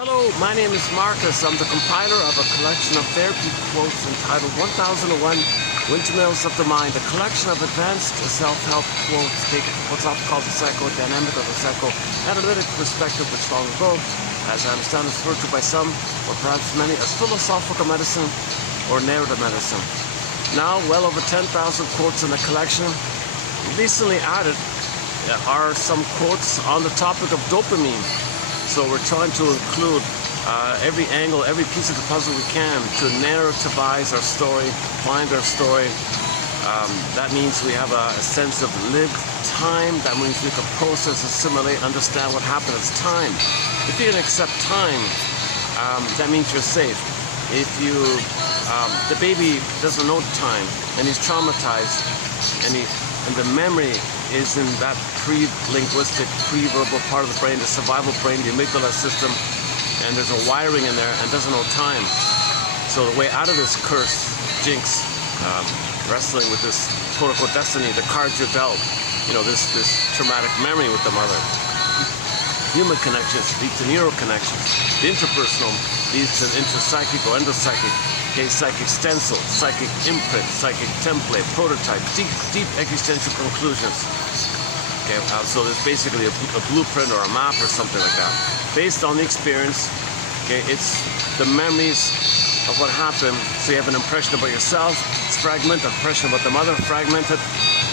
Hello, my name is Marcus. I'm the compiler of a collection of therapy quotes entitled 1001 Windmills of the Mind, a collection of advanced self-help quotes taken from what's often called the psychodynamic or the psychoanalytic perspective, which long ago, as I understand, is referred to by some, or perhaps many, as philosophical medicine or narrative medicine. Now, well over 10,000 quotes in the collection. Recently added are some quotes on the topic of dopamine. So we're trying to include every angle, every piece of the puzzle we can to narrativize our story, find our story. That means we have a sense of lived time. That means we can process, assimilate, understand what happened as time. If you can accept time, that means you're safe. If you, the baby doesn't know time and he's traumatized, and the memory is in that pre-linguistic, pre-verbal part of the brain, the survival brain, the amygdala system, and there's a wiring in there and doesn't know time. So the way out of this curse, jinx, wrestling with this quote-unquote destiny, the cards you're dealt, this traumatic memory with the mother. Human connections lead to neural connections. The interpersonal leads to interpsychic or endopsychic. Okay, psychic stencil, psychic imprint, psychic template, prototype, deep existential conclusions. Okay, so there's basically a blueprint or a map or something like that. Based on the experience, okay, it's the memories of what happened. So you have an impression about yourself, it's fragmented, impression about the mother, fragmented,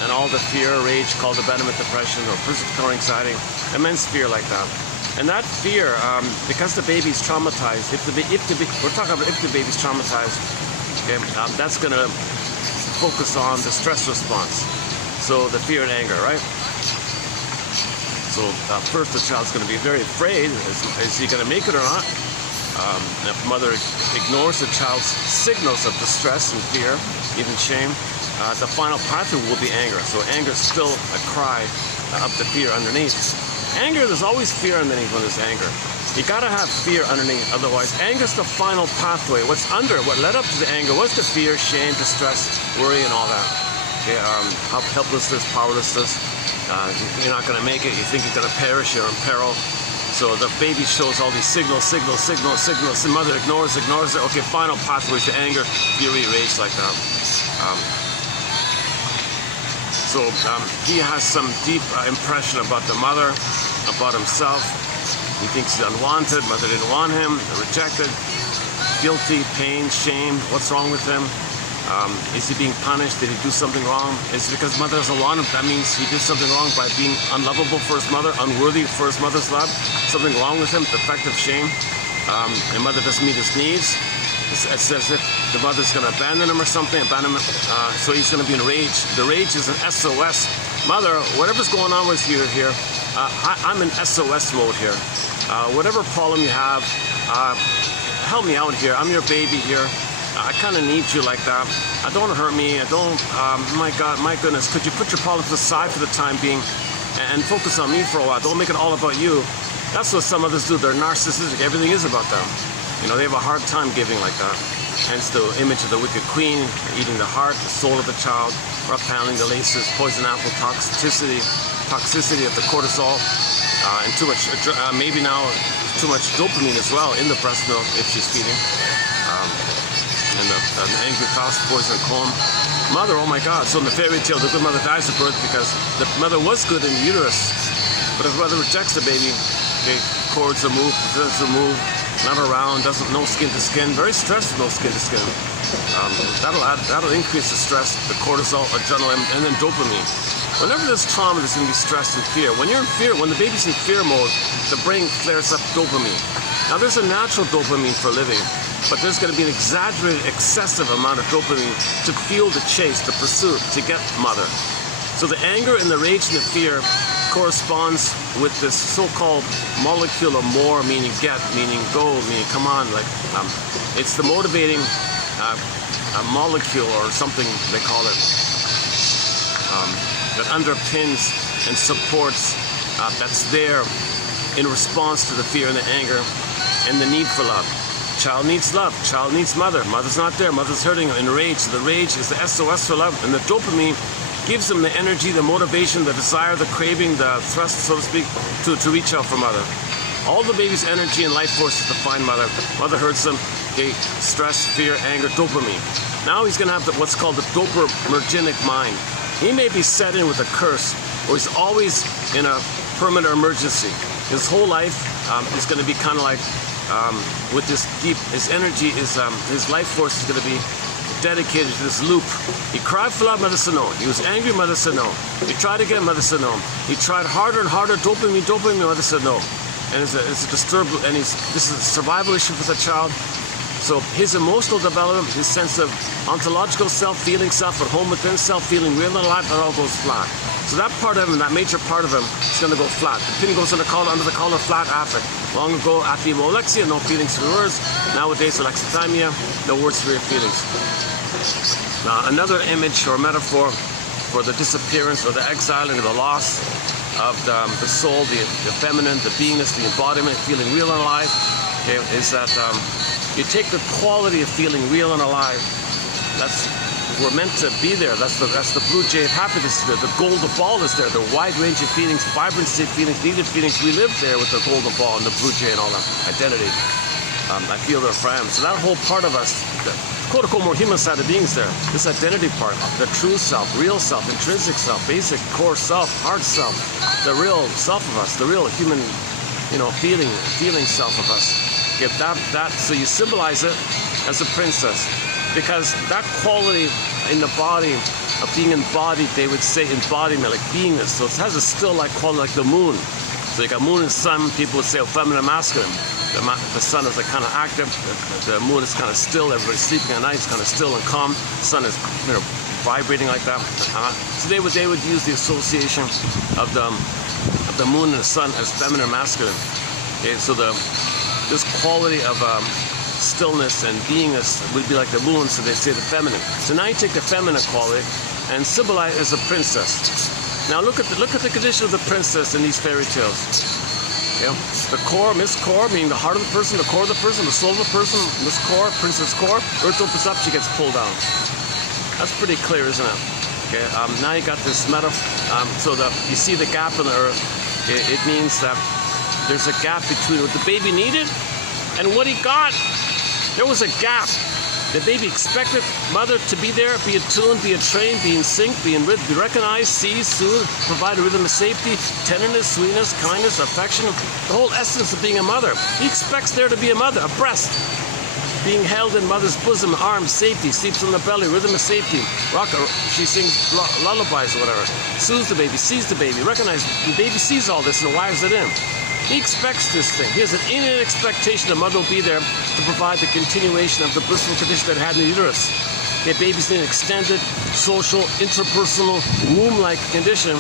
and all the fear, rage, called abandonment, depression, or physical anxiety, immense fear like that. And that fear, because the baby's traumatized, we're talking about if the baby's traumatized, okay, that's going to focus on the stress response. So the fear and anger, right? So first the child's going to be very afraid. Is he going to make it or not? If mother ignores the child's signals of distress and fear, even shame, the final pathway will be anger. So anger is still a cry of the fear underneath. Anger, there's always fear underneath when there's anger. You gotta have fear underneath, otherwise anger's the final pathway. What's under, what led up to the anger was the fear, shame, distress, worry, and all that. Okay, helplessness, powerlessness. You're not gonna make it, you think you're gonna perish, you're in peril. So the baby shows all these signals. The mother ignores it. Okay, final pathway to anger, fury, rage, like that. So he has some deep impression about the mother, about himself. He thinks he's unwanted, mother didn't want him, rejected, guilty, pain, shame. What's wrong with him? Is he being punished? Did he do something wrong? Is it because mother doesn't want him? That means he did something wrong by being unlovable for his mother, unworthy for his mother's love. Something wrong with him, defective, shame. And mother doesn't meet his needs. It's as if the mother's going to abandon him or something, abandonment. So he's going to be in rage. The rage is an SOS. Mother, whatever's going on with you here, I'm in SOS mode here. Whatever problem you have, help me out here. I'm your baby here. I kind of need you like that. Don't hurt me. My God, my goodness, could you put your problems aside for the time being and focus on me for a while? Don't make it all about you. That's what some others do. They're narcissistic. Everything is about them. They have a hard time giving like that. Hence the image of the wicked queen, eating the heart, the soul of the child, rough handling the laces, poison apple toxicity of the cortisol, and too much, maybe now too much dopamine as well in the breast milk if she's feeding. And an angry cow, poison comb. Mother, oh my God. So in the fairy tale, the good mother dies at birth because the mother was good in the uterus, but if the mother rejects the baby, okay, cords removed, presents removed, not around, no skin to skin, very stressed with no skin to skin. That'll increase the stress, the cortisol, adrenaline, and then dopamine. Whenever there's trauma, there's going to be stress and fear. When you're in fear, when the baby's in fear mode, the brain flares up dopamine. Now there's a natural dopamine for living, but there's going to be an exaggerated, excessive amount of dopamine to fuel the chase, the pursuit, to get mother. So the anger and the rage and the fear corresponds with this so-called molecule of more, meaning get, meaning go, meaning come on, it's the motivating molecule or something they call it that underpins and supports, that's there in response to the fear and the anger and the need for love. Child needs love, child needs mother, mother's not there, mother's hurting, and rage. So the rage is the SOS for love, and the dopamine gives them the energy, the motivation, the desire, the craving, the thrust, so to speak, to reach out for mother. All the baby's energy and life force is to find mother. Mother hurts him. Okay, stress, fear, anger, dopamine. Now he's going to have what's called the dopaminergic mind. He may be set in with a curse, or he's always in a permanent emergency. His whole life is going to be kind of like with this deep. His energy is his life force is going to be dedicated to this loop. He cried for love, mother said no. He was angry, mother said no. He tried again, mother said no. He tried harder and harder, dopamine, mother said no. And it's a disturbance, and this is a survival issue for the child. So his emotional development, his sense of ontological self, feeling self at home within self, feeling real and alive, that all goes flat. So that part of him, that major part of him, is going to go flat. The pin goes under the collar, flat affect. Long ago, athemolexia, no feelings for words. Nowadays, alexithymia, no words for your feelings. Now, another image or metaphor for the disappearance or the exile and the loss of the soul, the feminine, the beingness, the embodiment, feeling real and alive, okay, is that you take the quality of feeling real and alive. We're meant to be there. That's the blue jay of happiness is there. The golden ball is there. The wide range of feelings, vibrancy of feelings, needed feelings. We live there with the golden ball and the blue jay and all that identity. I feel their friends. So that whole part of us, the quote-unquote more human side of beings there, this identity part, the true self, real self, intrinsic self, basic core self, heart self, the real self of us, the real human, feeling self of us. Get that. So you symbolize it as a princess, because that quality in the body of being embodied, they would say embodiment, like beingness. So it has a still-like quality, like the moon. So you got moon and sun. People would say feminine, masculine. The sun is like kind of active. The moon is kind of still. Everybody's sleeping at night. It's kind of still and calm. The sun is vibrating like that. So they would use the association of the moon and the sun as feminine, masculine. Okay, so this quality of stillness and beingness would be like the moon, so they say the feminine. So now you take the feminine quality and symbolize it as a princess. Now look at the condition of the princess in these fairy tales. Yeah. The core, Miss Core, meaning the heart of the person, the core of the person, the soul of the person, Miss Core, Princess Core. Earth opens up, she gets pulled down. That's pretty clear, isn't it? Okay. Now you got this metaphor. So you see the gap in the earth. It means that there's a gap between what the baby needed and what he got. There was a gap. The baby expected mother to be there, be attuned, be trained, be in sync, be recognized, see, soothe, provide a rhythm of safety, tenderness, sweetness, kindness, affection, the whole essence of being a mother. He expects there to be a mother, a breast, being held in mother's bosom, arms, safety, sleeps on the belly, rhythm of safety, rocker, she sings lullabies or whatever, soothes the baby, sees the baby, recognizes the baby sees all this and wires it in. He expects this thing. He has an innate expectation that mother will be there to provide the continuation of the blissful condition that it had in the uterus. Okay, babies need an extended, social, interpersonal, womb-like condition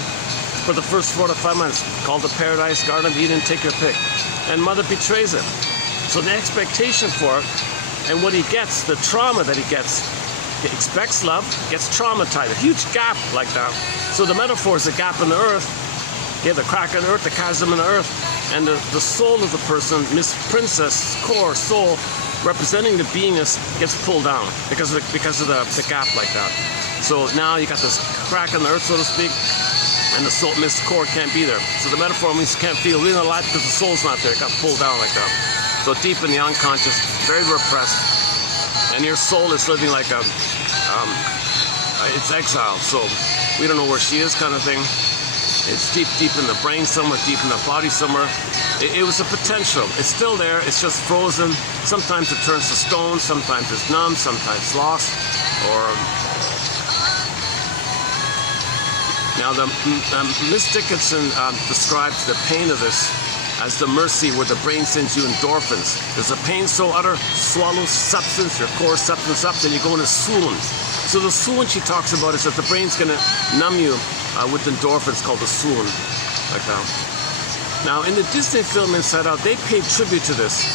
for the first 4 to 5 months, called the paradise garden of Eden, take your pick. And mother betrays it. So the expectation for it, and what he gets, the trauma that he gets, he expects love, gets traumatized, a huge gap like that. So the metaphor is a gap in the earth, okay, the crack in the earth, the chasm in the earth, and the soul of the person, Miss Princess, core, soul, representing the beingness, gets pulled down because of the gap like that. So now you got this crack in the earth, so to speak, and the soul, Miss Core, can't be there. So the metaphor means you can't feel real alive because the soul's not there. It got pulled down like that. So deep in the unconscious, very repressed, and your soul is living like it's exiled. So we don't know where she is, kind of thing. It's deep in the brain somewhere, deep in the body somewhere. It was a potential. It's still there. It's just frozen. Sometimes it turns to stone. Sometimes it's numb. Sometimes lost. Now, Miss Dickinson describes the pain of this as the mercy where the brain sends you endorphins. There's a pain so utter, swallow substance, your core substance up, then you go in a swoon. So the swoon she talks about is that the brain's going to numb you with endorphins called the swoon, like that. Now, in the Disney film Inside Out, they paid tribute to this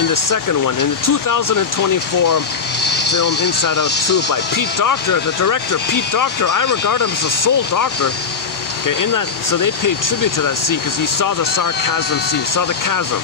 in the second one. In the 2024 film Inside Out 2 by Pete Docter, the director, Pete Docter, I regard him as a soul doctor. Okay, in that, so they paid tribute to that scene because he saw the sarcasm scene, saw the chasm.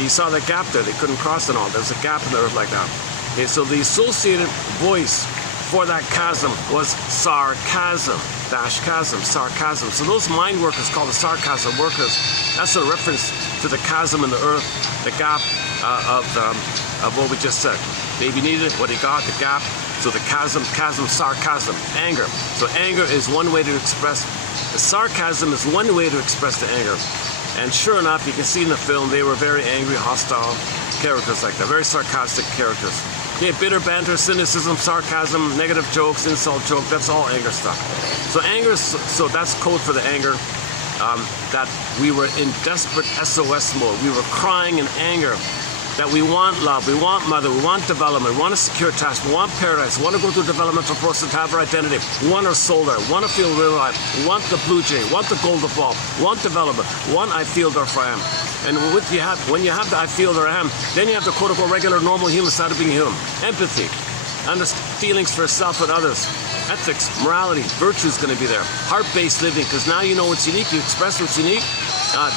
He saw the gap there, they couldn't cross it all. There's a gap in the earth like that. Okay, so the associated voice for that chasm was sarcasm, chasm, sarcasm. So those mind workers called the sarcasm workers, that's a reference to the chasm in the earth, the gap of what we just said. Baby needed what he got, the gap. So the chasm, sarcasm, anger. So anger is one way to express. The sarcasm is one way to express the anger. And sure enough, you can see in the film, they were very angry, hostile characters like that, very sarcastic characters. Okay, bitter banter, cynicism, sarcasm, negative jokes, insult joke, that's all anger stuff. So anger, so that's code for the anger, that we were in desperate SOS mode. We were crying in anger that we want love, we want mother, we want development, we want a secure attachment, we want paradise, we want to go through a developmental process, have our identity, we want our soul there, we want to feel real life, we want the blue jay, we want the golden ball, we want development, we want I feel therefore I am. And when you have the I feel there I am, then you have the quote unquote regular normal human side of being human. Empathy, and the feelings for self and others. Ethics, morality, virtue is going to be there. Heart-based living, because now you know what's unique, you express what's unique.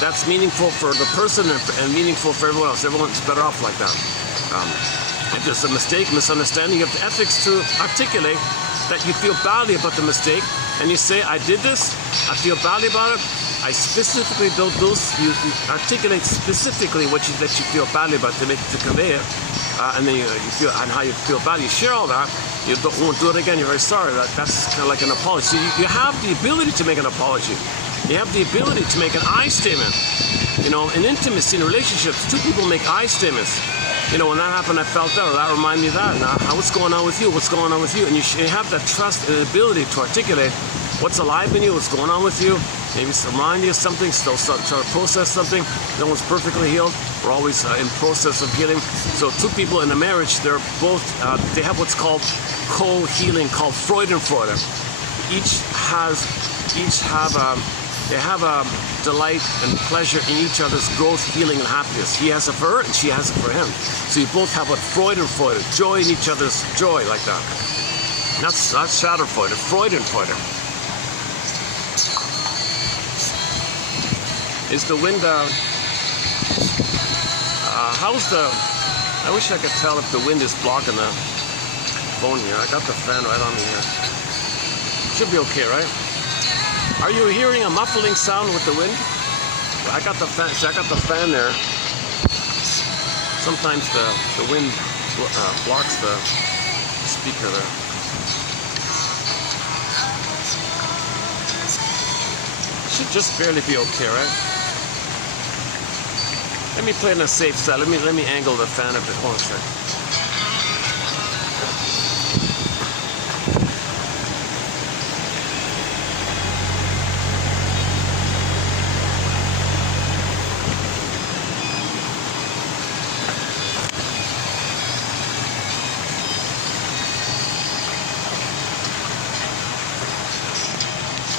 That's meaningful for the person and meaningful for everyone else. Everyone's better off like that. If there's a mistake, misunderstanding, you have the ethics to articulate that you feel badly about the mistake, and you say, I did this, I feel badly about it. I specifically you articulate specifically that you feel badly about to convey it, and then you feel and how you feel badly. You share all that. You won't do it again. You're very sorry. That's kind of like an apology. So you have the ability to make an apology. You have the ability to make an I statement. You know, in intimacy, in relationships, two people make I statements. You know, when that happened, I felt that, or that reminded me of that. Now, what's going on with you? What's going on with you? And you have that trust and ability to articulate what's alive in you, what's going on with you. Maybe remind you of something, still try to process something. No one's perfectly healed. We're always in process of healing. So two people in a marriage, they're both, they have what's called co-healing, called Freudenfreude. They have a delight and pleasure in each other's growth, healing, and happiness. He has it for her, and she has it for him. So you both have what Freudenfreude, joy in each other's joy, like that. That's not Schadenfreude, Freudenfreude. Is the wind, I wish I could tell if the wind is blocking the phone here. I got the fan right on me here. Should be okay, right? Are you hearing a muffling sound with the wind? I got the fan. See, I got the fan there. Sometimes the wind blocks the speaker there. Should just barely be okay, right? Let me play in a safe side. Let me angle the fan a bit. Hold on a second.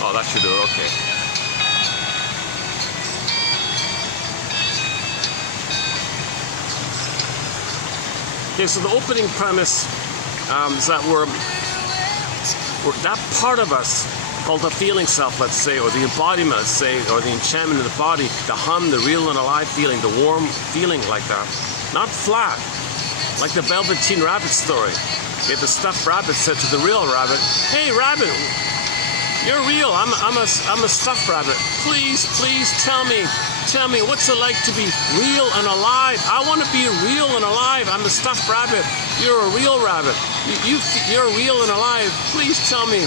Oh, that should do it. Okay. Okay, so the opening premise is that we're that part of us called the feeling self, let's say, or the embodiment, let's say, or the enchantment of the body, the hum, the real and alive feeling, the warm feeling like that. Not flat, like the Velveteen Rabbit story. Okay, the stuffed rabbit said to the real rabbit, "Hey, rabbit, you're real. I'm a stuffed rabbit. Please tell me what's it like to be real and alive. I want to be real and alive. I'm a stuffed rabbit. You're a real rabbit. You're real and alive. Please tell me."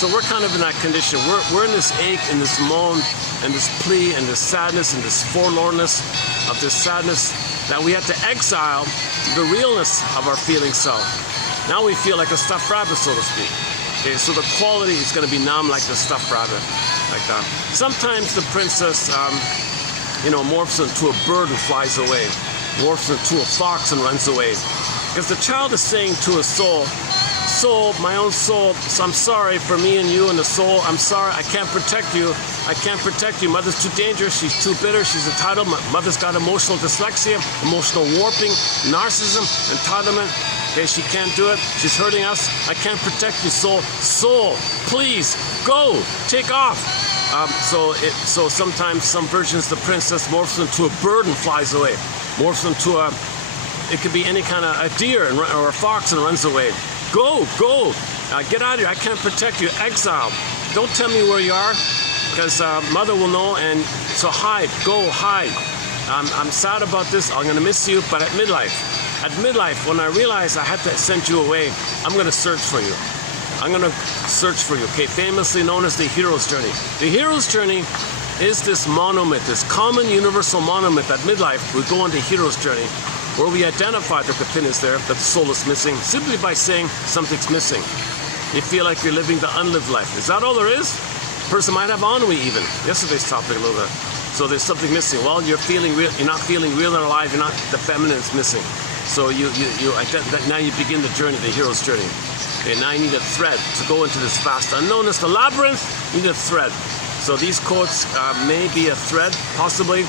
So we're kind of in that condition. We're in this ache, and this moan, and this plea, and this sadness, and this forlornness of this sadness that we had to exile the realness of our feeling self. Now we feel like a stuffed rabbit, so to speak. Okay, so the quality is going to be numb like the stuffed rabbit, like that. Sometimes the princess, morphs into a bird and flies away, morphs into a fox and runs away. Because the child is saying to his soul, my own soul, so I'm sorry for me and you and the soul. I'm sorry, I can't protect you. I can't protect you. Mother's too dangerous. She's too bitter. She's entitled. Mother's got emotional dyslexia, emotional warping, narcissism, entitlement. Okay, she can't do it. She's hurting us. I can't protect you, soul. Soul, please, go, take off. So sometimes some versions, the princess morphs into a bird and flies away. Morphs into it could be any kind of a deer or a fox and runs away. Go, get out of here. I can't protect you. Exile. Don't tell me where you are, because mother will know, and so hide. Go, hide. I'm sad about this, I'm gonna miss you, but at midlife, when I realize I had to send you away, I'm gonna search for you. I'm gonna search for you, okay? Famously known as the hero's journey. The hero's journey is this monomyth, this common universal monomyth. At midlife, we go on the hero's journey, where we identify that the pin is there, that the soul is missing, simply by saying something's missing. You feel like you're living the unlived life. Is that all there is? A person might have ennui even. Yesterday's topic a little bit. So there's something missing. Well, you're not feeling real and alive. You're not. The feminine is missing. So now you begin the journey, the hero's journey. Okay, now you need a thread to go into this vast unknown. As the labyrinth, you need a thread. So these quotes may be a thread, possibly.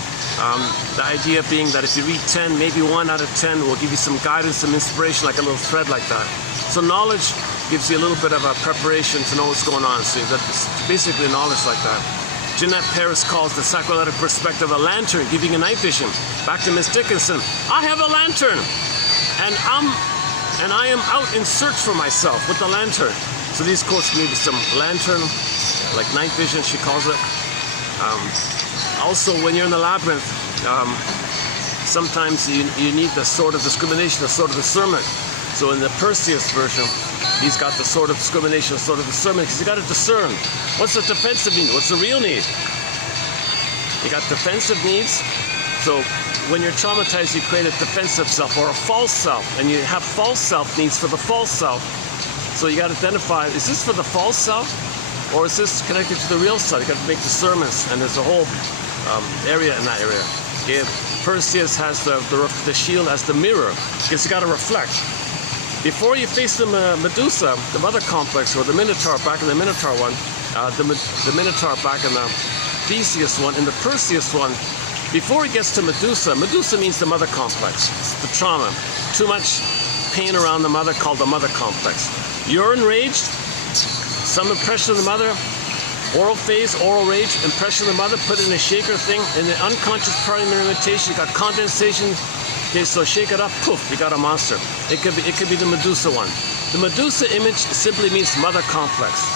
The idea being that if you read 10, maybe 1 out of 10 will give you some guidance, some inspiration, like a little thread like that. So knowledge gives you a little bit of a preparation to know what's going on. So that's basically knowledge like that. Jeanette Paris calls the psychoanalytic perspective a lantern, giving a night vision. Back to Miss Dickinson. I have a lantern, and I am out in search for myself with the lantern. So these quotes give you some lantern, like night vision, she calls it. Also, when you're in the labyrinth, sometimes you need the sword of discrimination, the sword of discernment. So in the Perseus version, he's got the sword of discrimination, the sword of discernment, because you got to discern. What's the defensive need? What's the real need? You got defensive needs. So when you're traumatized, you create a defensive self or a false self, and you have false self needs for the false self. So you got to identify, is this for the false self, or is this connected to the real self? You got to make discernments, and there's a whole area in that area. Okay? Perseus has the shield as the mirror, because you got to reflect. Before you face the Medusa, the mother complex, or the Minotaur back in the Minotaur one, the Minotaur back in the Theseus one, in the Perseus one, before he gets to Medusa, Medusa means the mother complex, it's the trauma. Too much pain around the mother, called the mother complex. You're enraged, some impression of the mother, oral phase, oral rage, impression of the mother, put in a shaker thing. In the unconscious primary imitation, you got condensation. Okay, so shake it up, poof, you got a monster. It could be the Medusa one. The Medusa image simply means mother complex.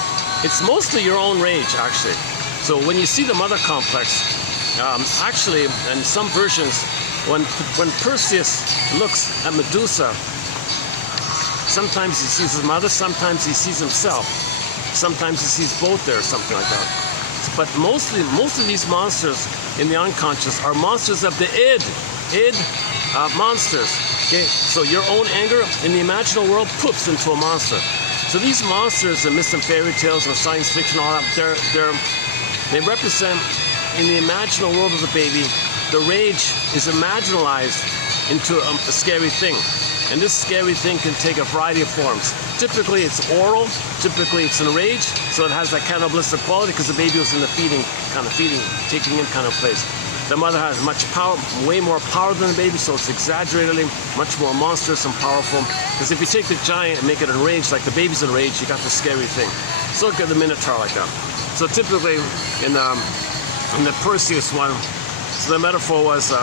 It's mostly your own rage, actually. So when you see the mother complex, actually, in some versions, when Perseus looks at Medusa, sometimes he sees his mother, sometimes he sees himself, sometimes he sees both there, something like that. But most of these monsters in the unconscious are monsters of the id monsters. Okay, so your own anger in the imaginal world poofs into a monster. So these monsters in myths and fairy tales and science fiction, all that, they represent in the imaginal world of the baby. The rage is imaginalized into a scary thing. And this scary thing can take a variety of forms. Typically it's oral, typically it's in rage, so it has that cannibalistic quality because the baby was in the taking in kind of place. The mother has much power, way more power than the baby, so it's exaggeratedly much more monstrous and powerful. Because if you take the giant and make it enraged, like the baby's enraged, you got the scary thing. So look at the Minotaur like that. So typically in the Perseus one, so the metaphor was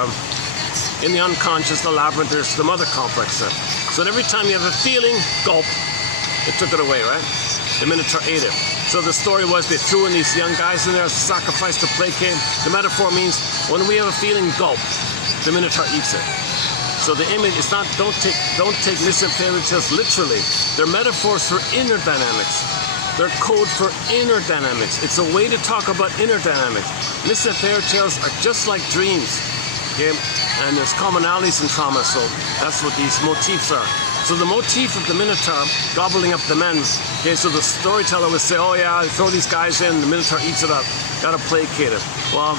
in the unconscious, the labyrinth, there's the mother complex there. So every time you have a feeling, gulp, it took it away, right? The Minotaur ate it. So the story was they threw in these young guys in there as a sacrifice to placate. The metaphor means when we have a feeling, gulp, the Minotaur eats it. So the image is not, don't take myths and fairy tales literally. They're metaphors for inner dynamics. They're code for inner dynamics. It's a way to talk about inner dynamics. Myths and fairy tales are just like dreams. Okay? And there's commonalities in trauma, so that's what these motifs are. So the motif of the Minotaur gobbling up the men. Okay, so the storyteller would say, oh yeah, throw these guys in, the Minotaur eats it up. Gotta placate it. Well,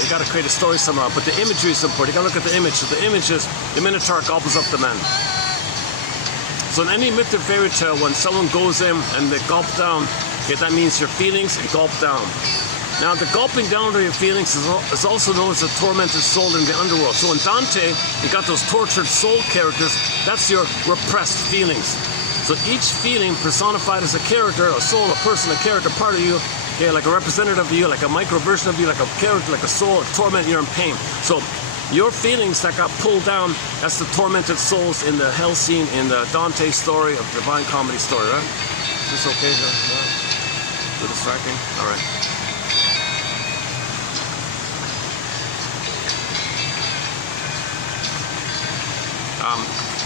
you gotta create a story somehow, but the imagery is important. You gotta look at the image. So the image is the Minotaur gobbles up the men. So in any myth or fairy tale, when someone goes in and they gulp down, okay, that means your feelings gulp down. Now, the gulping down of your feelings is also known as a tormented soul in the underworld. So in Dante, you got those tortured soul characters. That's your repressed feelings. So each feeling personified as a character, a soul, a person, a character, part of you, okay, like a representative of you, like a micro version of you, like a character, like a soul, a torment, you're in pain. So your feelings that got pulled down, that's the tormented souls in the hell scene in the Dante story of Divine Comedy story, right? Is this okay? Too distracting? All right.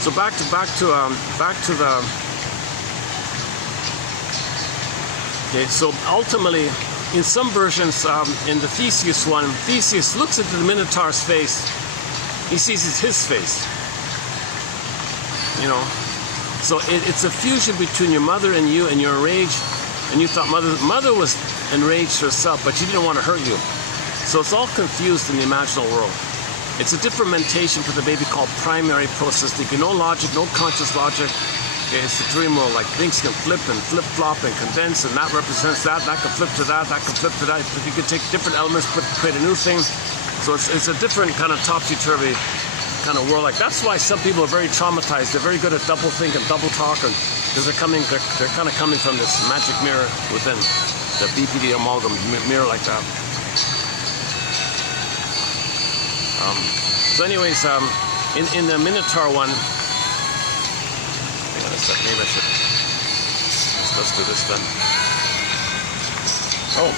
So back to the. Okay, so ultimately, in some versions, in the Theseus one, Theseus looks at the Minotaur's face. He sees it's his face. You know, so it's a fusion between your mother and you, and you're enraged, and you thought mother was enraged herself, but she didn't want to hurt you. So it's all confused in the imaginal world. It's a different mentation for the baby called primary processing. No logic, no conscious logic. Okay, it's the dream world, like things can flip and flip-flop and condense, and that represents that can flip to that can flip to that. You can take different elements, create a new thing. So it's a different kind of topsy-turvy kind of world. Like that's why some people are very traumatized. They're very good at double think and double talk, because they're kind of coming from this magic mirror within the BPD amalgam mirror like that. So anyways, in the Minotaur one, hang on a sec, maybe I should, let's do this then. Oh.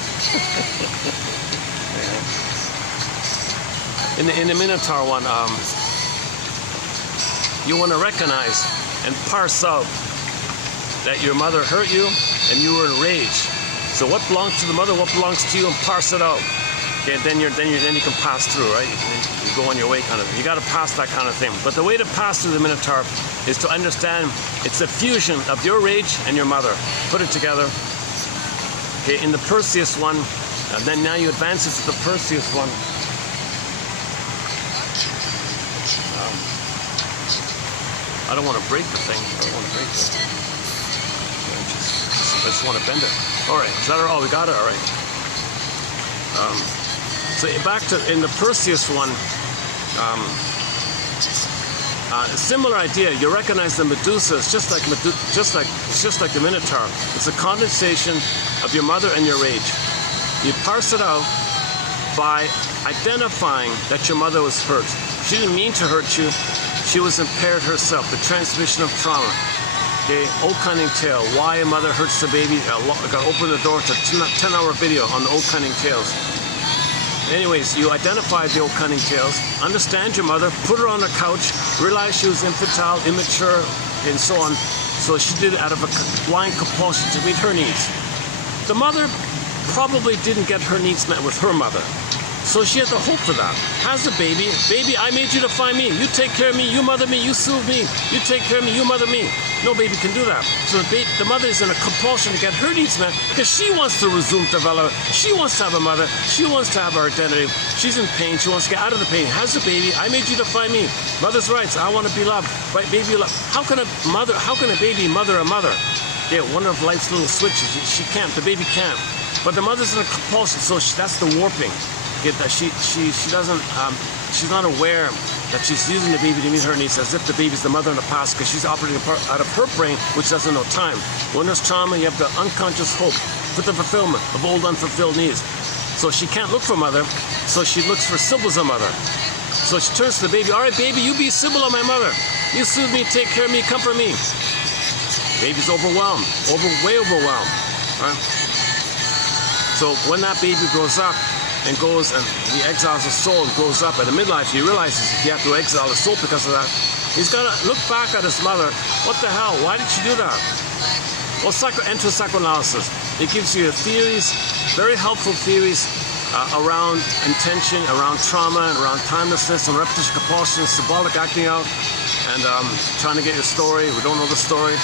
In the Minotaur one, you want to recognize and parse out that your mother hurt you and you were enraged. So what belongs to the mother, what belongs to you, and parse it out. Okay, then you can pass through, right? You go on your way, kind of. You got to pass that kind of thing. But the way to pass through the Minotaur is to understand it's a fusion of your rage and your mother. Put it together. Okay, in the Perseus one, and then now you advance it to the Perseus one. I don't want to break the thing. I don't want to break it. I just want to bend it. All right, is that all? We got it. All right. So back to in the Perseus one, similar idea. You recognize the Medusa. It's just like the Minotaur. It's a condensation of your mother and your rage. You parse it out by identifying that your mother was hurt. She didn't mean to hurt you. She was impaired herself. The transmission of trauma. Okay, Old Cunning Tale. Why a mother hurts the baby. I got to open the door to a 10-hour video on the Old Cunning Tales. Anyways, you identified the Old Cunning Tales, understand your mother, put her on the couch, realize she was infantile, immature, and so on. So she did it out of a blind compulsion to meet her needs. The mother probably didn't get her needs met with her mother. So she had to hope for that. Has the baby, I made you to find me. You take care of me, you mother me, you soothe me. You take care of me, you mother me. No baby can do that. So the mother is in a compulsion to get her needs met because she wants to resume development. She wants to have a mother. She wants to have her identity. She's in pain. She wants to get out of the pain. Has the baby, I made you to find me. Mother's rights, I want to be loved. Right, baby love. How can a baby mother a mother? Yeah, one of life's little switches. She can't, the baby can't. But the mother's in a compulsion, so that's the warping. That she doesn't, she's not aware that she's using the baby to meet her needs as if the baby's the mother in the past, because she's operating out of her brain, which doesn't know time. When there's trauma, you have the unconscious hope for the fulfillment of old unfulfilled needs. So she can't look for mother, so she looks for symbols of mother. So she turns to the baby, all right, baby, you be a symbol of my mother. You soothe me, take care of me, comfort me. Baby's overwhelmed, way overwhelmed. Right? So when that baby grows up, and goes and he exiles his soul and grows up at the midlife, he realizes he has to exile his soul because of that. He's got to look back at his mother. What the hell? Why did she do that? Well, enter psychoanalysis. It gives you theories, very helpful theories around intention, around trauma, and around timelessness, and repetition compulsion, symbolic acting out, and trying to get your story. We don't know the story.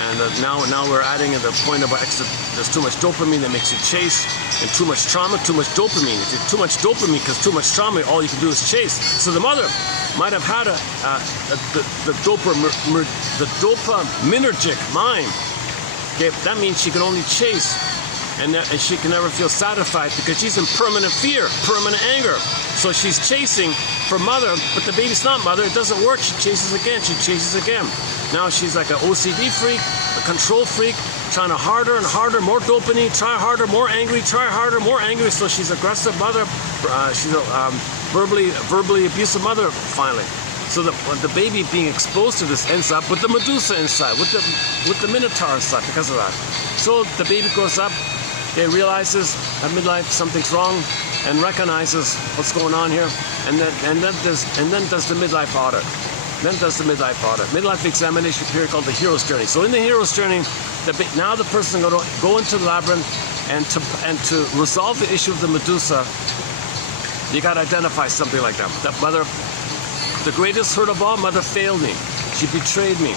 And now we're adding in the point about there's too much dopamine that makes you chase, and too much trauma, too much dopamine. If you too much dopamine, because too much trauma, all you can do is chase. So the mother might have had the dopaminergic mind. Okay, that means she can only chase, and she can never feel satisfied because she's in permanent fear, permanent anger. So she's chasing for mother, but the baby's not mother. It doesn't work. She chases again. She chases again. Now she's like an OCD freak, a control freak, trying to harder and harder, more dopamine, try harder, more angry, try harder, more angry. So she's aggressive mother. She's a verbally abusive mother finally. So the baby being exposed to this ends up with the Medusa inside, with the Minotaur inside because of that. So the baby grows up, it realizes at midlife something's wrong, and recognizes what's going on here, and then does the midlife audit. then does the midlife audit. Midlife examination period called the hero's journey. So in the hero's journey, now the person is going to go into the labyrinth, and to resolve the issue of the Medusa, you got to identify something like that. That mother, the greatest hurt of all, mother failed me. She betrayed me.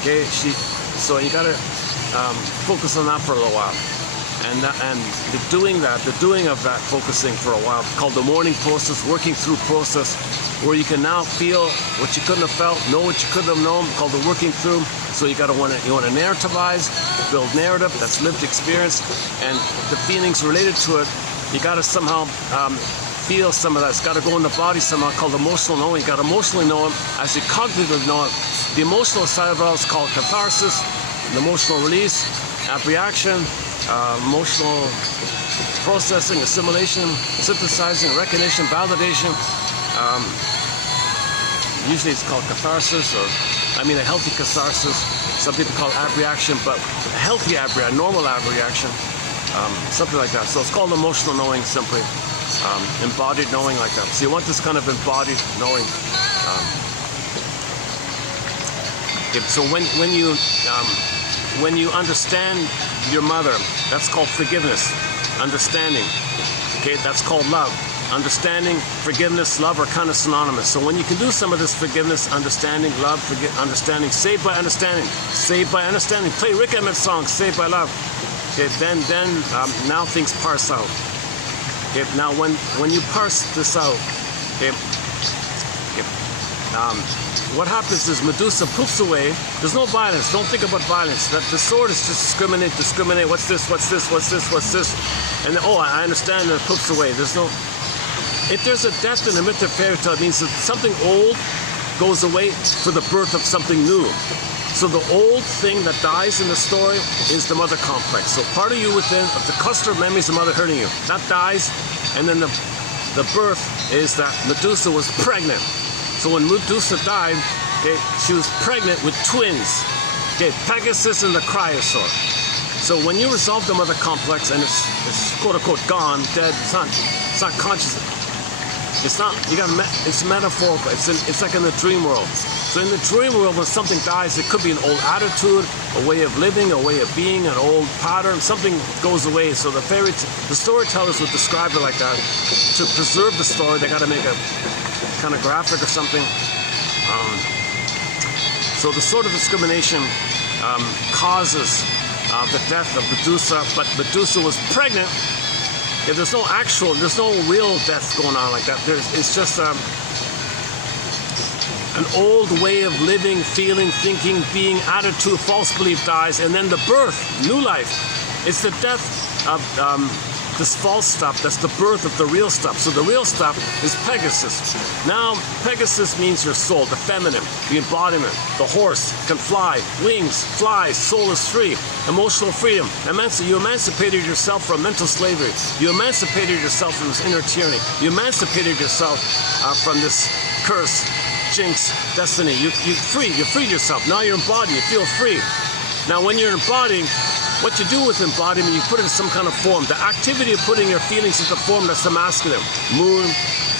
Okay, so you got to focus on that for a little while. And the doing of that focusing for a while, called the mourning process, working through process, where you can now feel what you couldn't have felt, know what you couldn't have known, called the working through. So you want to narrativize, build narrative, that's lived experience, and the feelings related to it, you got to somehow feel some of that. It's got to go in the body somehow, called emotional knowing. You got to emotionally know it as you cognitively know it. The emotional side of it is called catharsis, the emotional release, reaction, emotional processing, assimilation, synthesizing, recognition, validation. Usually it's called catharsis, or a healthy catharsis. Some people call it abreaction, but a healthy abreaction, normal abreaction, something like that. So it's called emotional knowing, simply. Embodied knowing, like that. So you want this kind of embodied knowing. So when you understand your mother, that's called forgiveness. Understanding. Okay, that's called love. Understanding, forgiveness, love are kind of synonymous. So when you can do some of this forgiveness, understanding, love, understanding, saved by understanding, saved by understanding. Play Rick Emmett songs, saved by love. Okay, then now things parse out. Okay, now when you parse this out, okay, what happens is Medusa poofs away. There's no violence. Don't think about violence. That the sword is just discriminate. What's this? And then, I understand. And it poofs away. There's no. If there's a death in the myth of fairy tale, it means that something old goes away for the birth of something new. So the old thing that dies in the story is the mother complex. So part of you within, of the cluster of memories of mother hurting you, that dies, and then the birth is that Medusa was pregnant. So when Medusa died, okay, she was pregnant with twins, okay, Pegasus and the Cryosaur. So when you resolve the mother complex and it's quote unquote gone, dead, it's not conscious. It's not. It's metaphorical. It's like in the dream world. So in the dream world, when something dies, it could be an old attitude, a way of living, a way of being, an old pattern. Something goes away. So the storytellers would describe it like that. To preserve the story, they got to make a kind of graphic or something. So the sort of discrimination causes the death of Medusa, but Medusa was pregnant. If there's no real death going on like that. It's just an old way of living, feeling, thinking, being, attitude, false belief dies, and then the birth, new life. It's the death of this false stuff. That's the birth of the real stuff. So the real stuff is Pegasus. Now, Pegasus means your soul, the feminine, the embodiment. The horse can fly, wings, flies, soul is free, emotional freedom. You emancipated yourself from mental slavery. You emancipated yourself from this inner tyranny. You emancipated yourself from this curse, jinx, destiny. You freed yourself. Now you're embodied. You feel free. Now, when you're embodying, what you do with embodiment, you put it in some kind of form. The activity of putting your feelings into form, that's the masculine. Moon,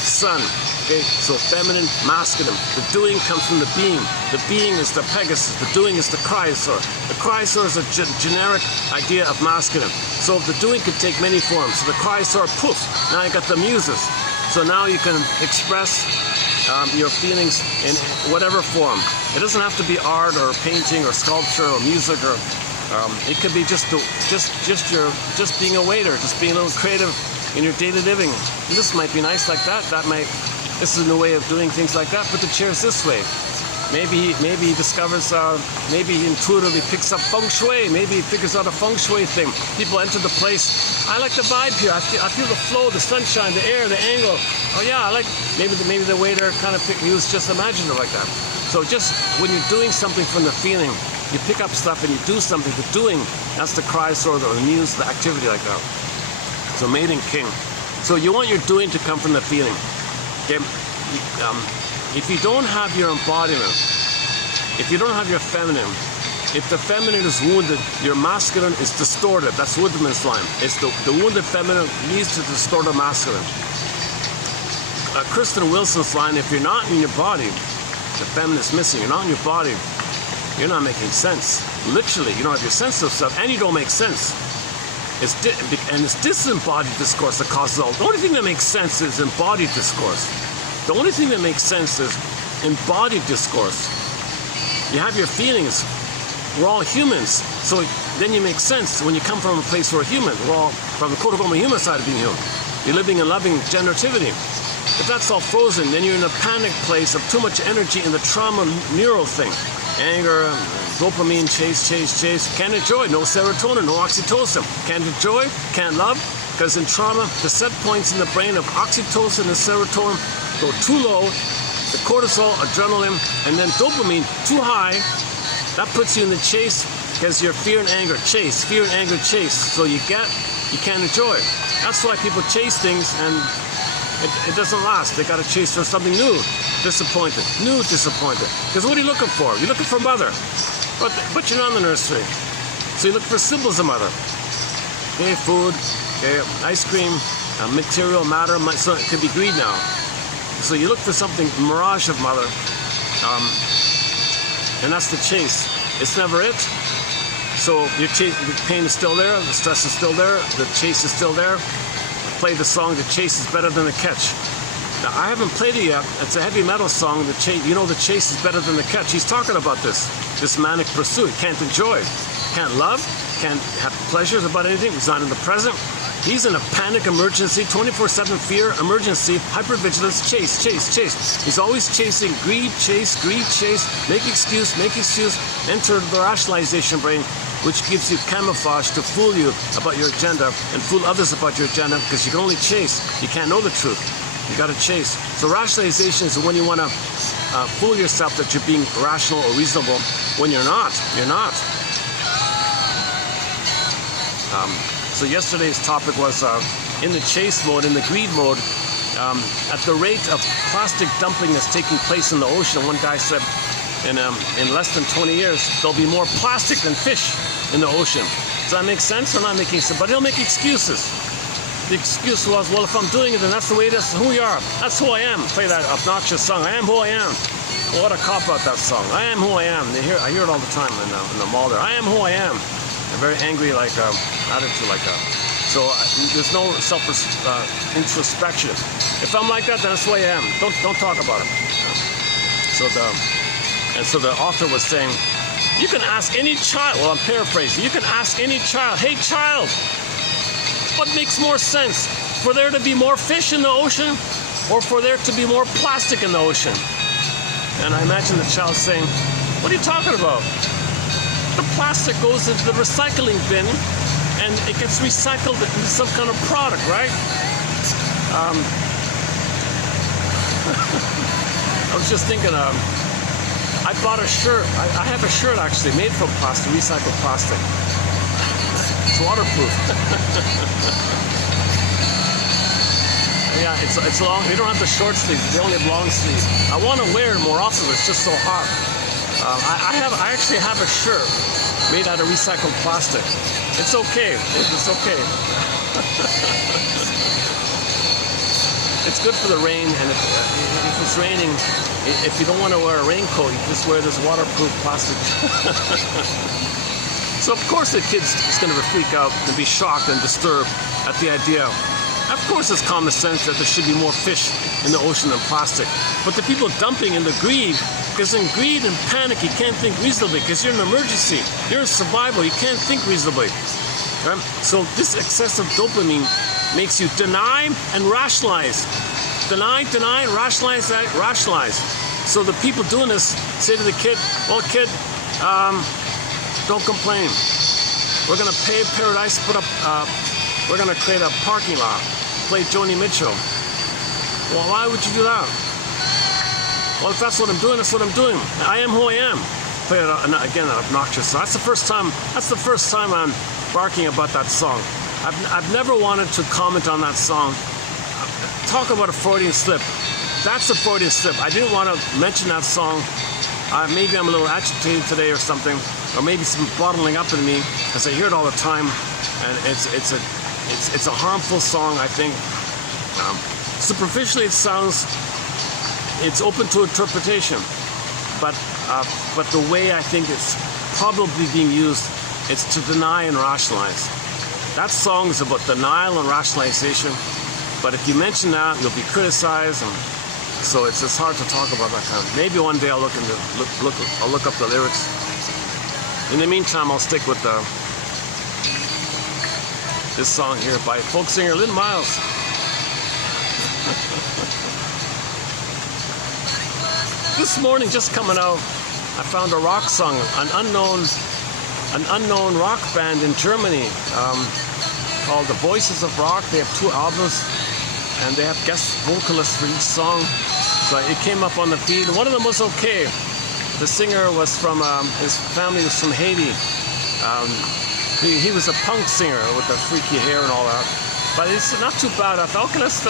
sun. Okay, so feminine, masculine. The doing comes from the being. The being is the Pegasus. The doing is the Cryosaur. The Cryosaur is a generic idea of masculine. So the doing could take many forms. So the Cryosaur, poof, now you got the muses. So now you can express your feelings in whatever form. It doesn't have to be art or painting or sculpture or music or it could be just being a waiter, just being a little creative in your daily living. This might be nice like that. This is a new way of doing things like that. Put the chairs this way. Maybe he discovers, maybe he intuitively picks up feng shui. Maybe he figures out a feng shui thing. People enter the place. I like the vibe here. I feel the flow, the sunshine, the air, the angle. Oh yeah, I like. Maybe the waiter kind of he was just imaginative like that. So just when you're doing something from the feeling, you pick up stuff and you do something. The doing, that's the Cryosaur, the muse, the activity like that. So mating king. So you want your doing to come from the feeling. Okay? If you don't have your embodiment, if you don't have your feminine, if the feminine is wounded, your masculine is distorted. That's Windmills' line. It's the wounded feminine leads to distorted masculine. Kristen Wilson's line, if you're not in your body, The feminine is missing. You're not in your body. You're not making sense. Literally, you don't have your sense of stuff, and you don't make sense. It's disembodied discourse that causes all. The only thing that makes sense is embodied discourse. The only thing that makes sense is embodied discourse. You have your feelings. We're all humans. So then you make sense when you come from a place where we're human. We're all from the quote-unquote human side of being human. You're living in loving generativity. If that's all frozen, then you're in a panic place of too much energy in the trauma neural thing. Anger, dopamine, chase. Can't enjoy, no serotonin, no oxytocin. Can't enjoy, can't love, because in trauma, the set points in the brain of oxytocin and serotonin go too low, the cortisol, adrenaline, and then dopamine too high. That puts you in the chase because you're fear and anger, chase, fear and anger, chase. So you can't enjoy. That's why people chase things and it doesn't last. They got to chase for something new. Disappointed. New disappointed. Because what are you looking for? You're looking for mother. But you're not in the nursery. So you look for symbols of mother. Okay, food, okay, ice cream, material, matter. So it could be greed now. So you look for something, mirage of mother. And that's the chase. It's never it. So the pain is still there. The stress is still there. The chase is still there. Play the song, The Chase is Better Than the Catch. Now, I haven't played it yet. It's a heavy metal song. The chase is better than the catch. He's talking about this manic pursuit. Can't enjoy, can't love, can't have pleasures about anything. He's not in the present. He's in a panic emergency, 24/7 fear, emergency, hypervigilance, chase. He's always chasing, greed, chase, make excuse, enter the rationalization brain, which gives you camouflage to fool you about your agenda and fool others about your agenda, because you can only chase. You can't know the truth. You got to chase. So rationalization is when you want to fool yourself that you're being rational or reasonable when you're not. You're not. So yesterday's topic was in the chase mode, in the greed mode, at the rate of plastic dumping that's taking place in the ocean. One guy said in less than 20 years, there'll be more plastic than fish in the ocean. Does that make sense or not making sense? But he'll make excuses. The excuse was, well, if I'm doing it, then that's the way it is. Who we are. That's who I am. Play that obnoxious song. I am who I am. Well, what a cop out, that song. I am who I am. I hear it all the time in the mall there. I am who I am. A very angry attitude like that. So there's no introspection. If I'm like that, then that's the way I am. Don't talk about it. So the author was saying, you can ask any child. Well, I'm paraphrasing. You can ask any child, hey child, what makes more sense? For there to be more fish in the ocean, or for there to be more plastic in the ocean? And I imagine the child saying, what are you talking about? The plastic goes into the recycling bin and it gets recycled into some kind of product, right? I was just thinking, I bought a shirt. I have a shirt actually made from plastic, recycled plastic. It's waterproof. Yeah, it's long. We don't have the short sleeves. They only have long sleeves. I want to wear it more often. It's just so hot. I actually have a shirt made out of recycled plastic. It's okay. It's okay. It's good for the rain, and if it's raining, if you don't want to wear a raincoat, you just wear this waterproof plastic. So of course the kid's going to freak out and be shocked and disturbed at the idea. Of course it's common sense that there should be more fish in the ocean than plastic. But the people dumping in the greed, because in greed and panic you can't think reasonably, because you're in an emergency, you're in survival, you can't think reasonably. Right? So this excessive dopamine makes you deny and rationalize. Deny, rationalize, rationalize. So the people doing this say to the kid, well kid, don't complain. We're going to pave paradise, we're going to create a parking lot, play Joni Mitchell. Well, why would you do that? Well, if that's what I'm doing, that's what I'm doing. I am who I am. Play it again, obnoxious. So that's the first time I'm barking about that song. I've never wanted to comment on that song. Talk about a Freudian slip. That's a Freudian slip. I didn't want to mention that song. Maybe I'm a little agitated today or something, or maybe some bottling up in me, because I hear it all the time, and it's a harmful song, I think. Superficially, it sounds, it's open to interpretation. but the way I think it's probably being used is to deny and rationalize. That song is about denial and rationalization, but if you mention that, you'll be criticized, and so it's just hard to talk about that kind of. Maybe one day I'll look up the lyrics. In the meantime, I'll stick with this song here by folk singer Lynn Miles. This morning, just coming out, I found a rock song, an unknown rock band in Germany called The Voices of Rock. They have 2 albums, and they have guest vocalists for each song. So it came up on the feed. One of them was okay. The singer was from, his family was from Haiti. He was a punk singer with the freaky hair and all that. But it's not too bad. I thought, okay, let's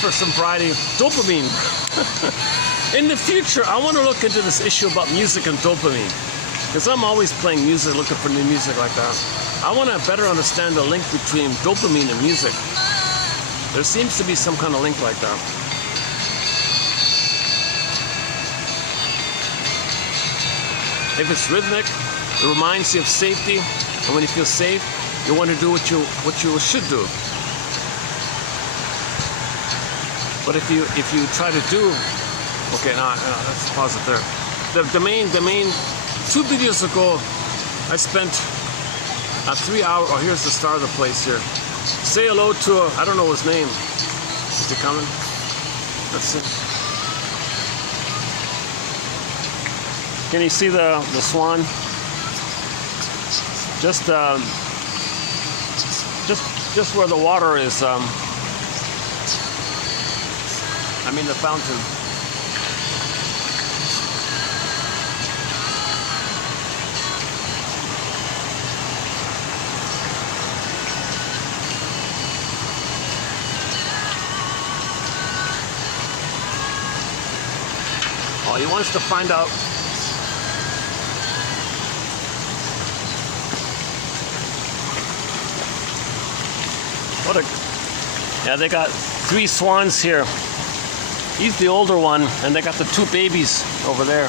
for some variety. Dopamine. In the future, I want to look into this issue about music and dopamine. Because I'm always playing music, looking for new music like that. I want to better understand the link between dopamine and music. There seems to be some kind of link like that. If it's rhythmic, it reminds you of safety, and when you feel safe, you want to do what you should do. But if you try to do, okay, no, let's pause it there. The main 2 videos ago, I spent 3 hours. Oh, here's the star of the place here. Say hello to I don't know his name. Is he coming? Let's see. Can you see the swan? Just where the water is. I mean the fountain. Oh, he wants to find out. Yeah, they got 3 swans here. He's the older one, and they got the 2 babies over there.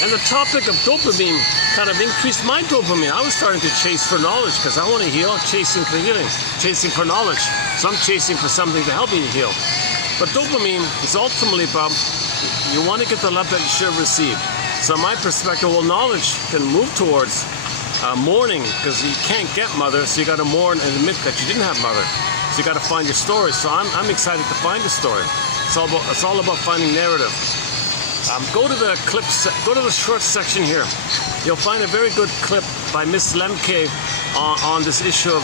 And the topic of dopamine kind of increased my dopamine. I was starting to chase for knowledge because I want to heal, chasing for healing, chasing for knowledge. So I'm chasing for something to help me to heal. But dopamine is ultimately about, you want to get the love that you should have received. So my perspective, well, knowledge can move towards mourning because you can't get mother, so you got to mourn and admit that you didn't have mother. So you got to find your story. So I'm excited to find a story. It's all about finding narrative. Go to the clips. Go to the short section here. You'll find a very good clip by Miss Lemke on this issue of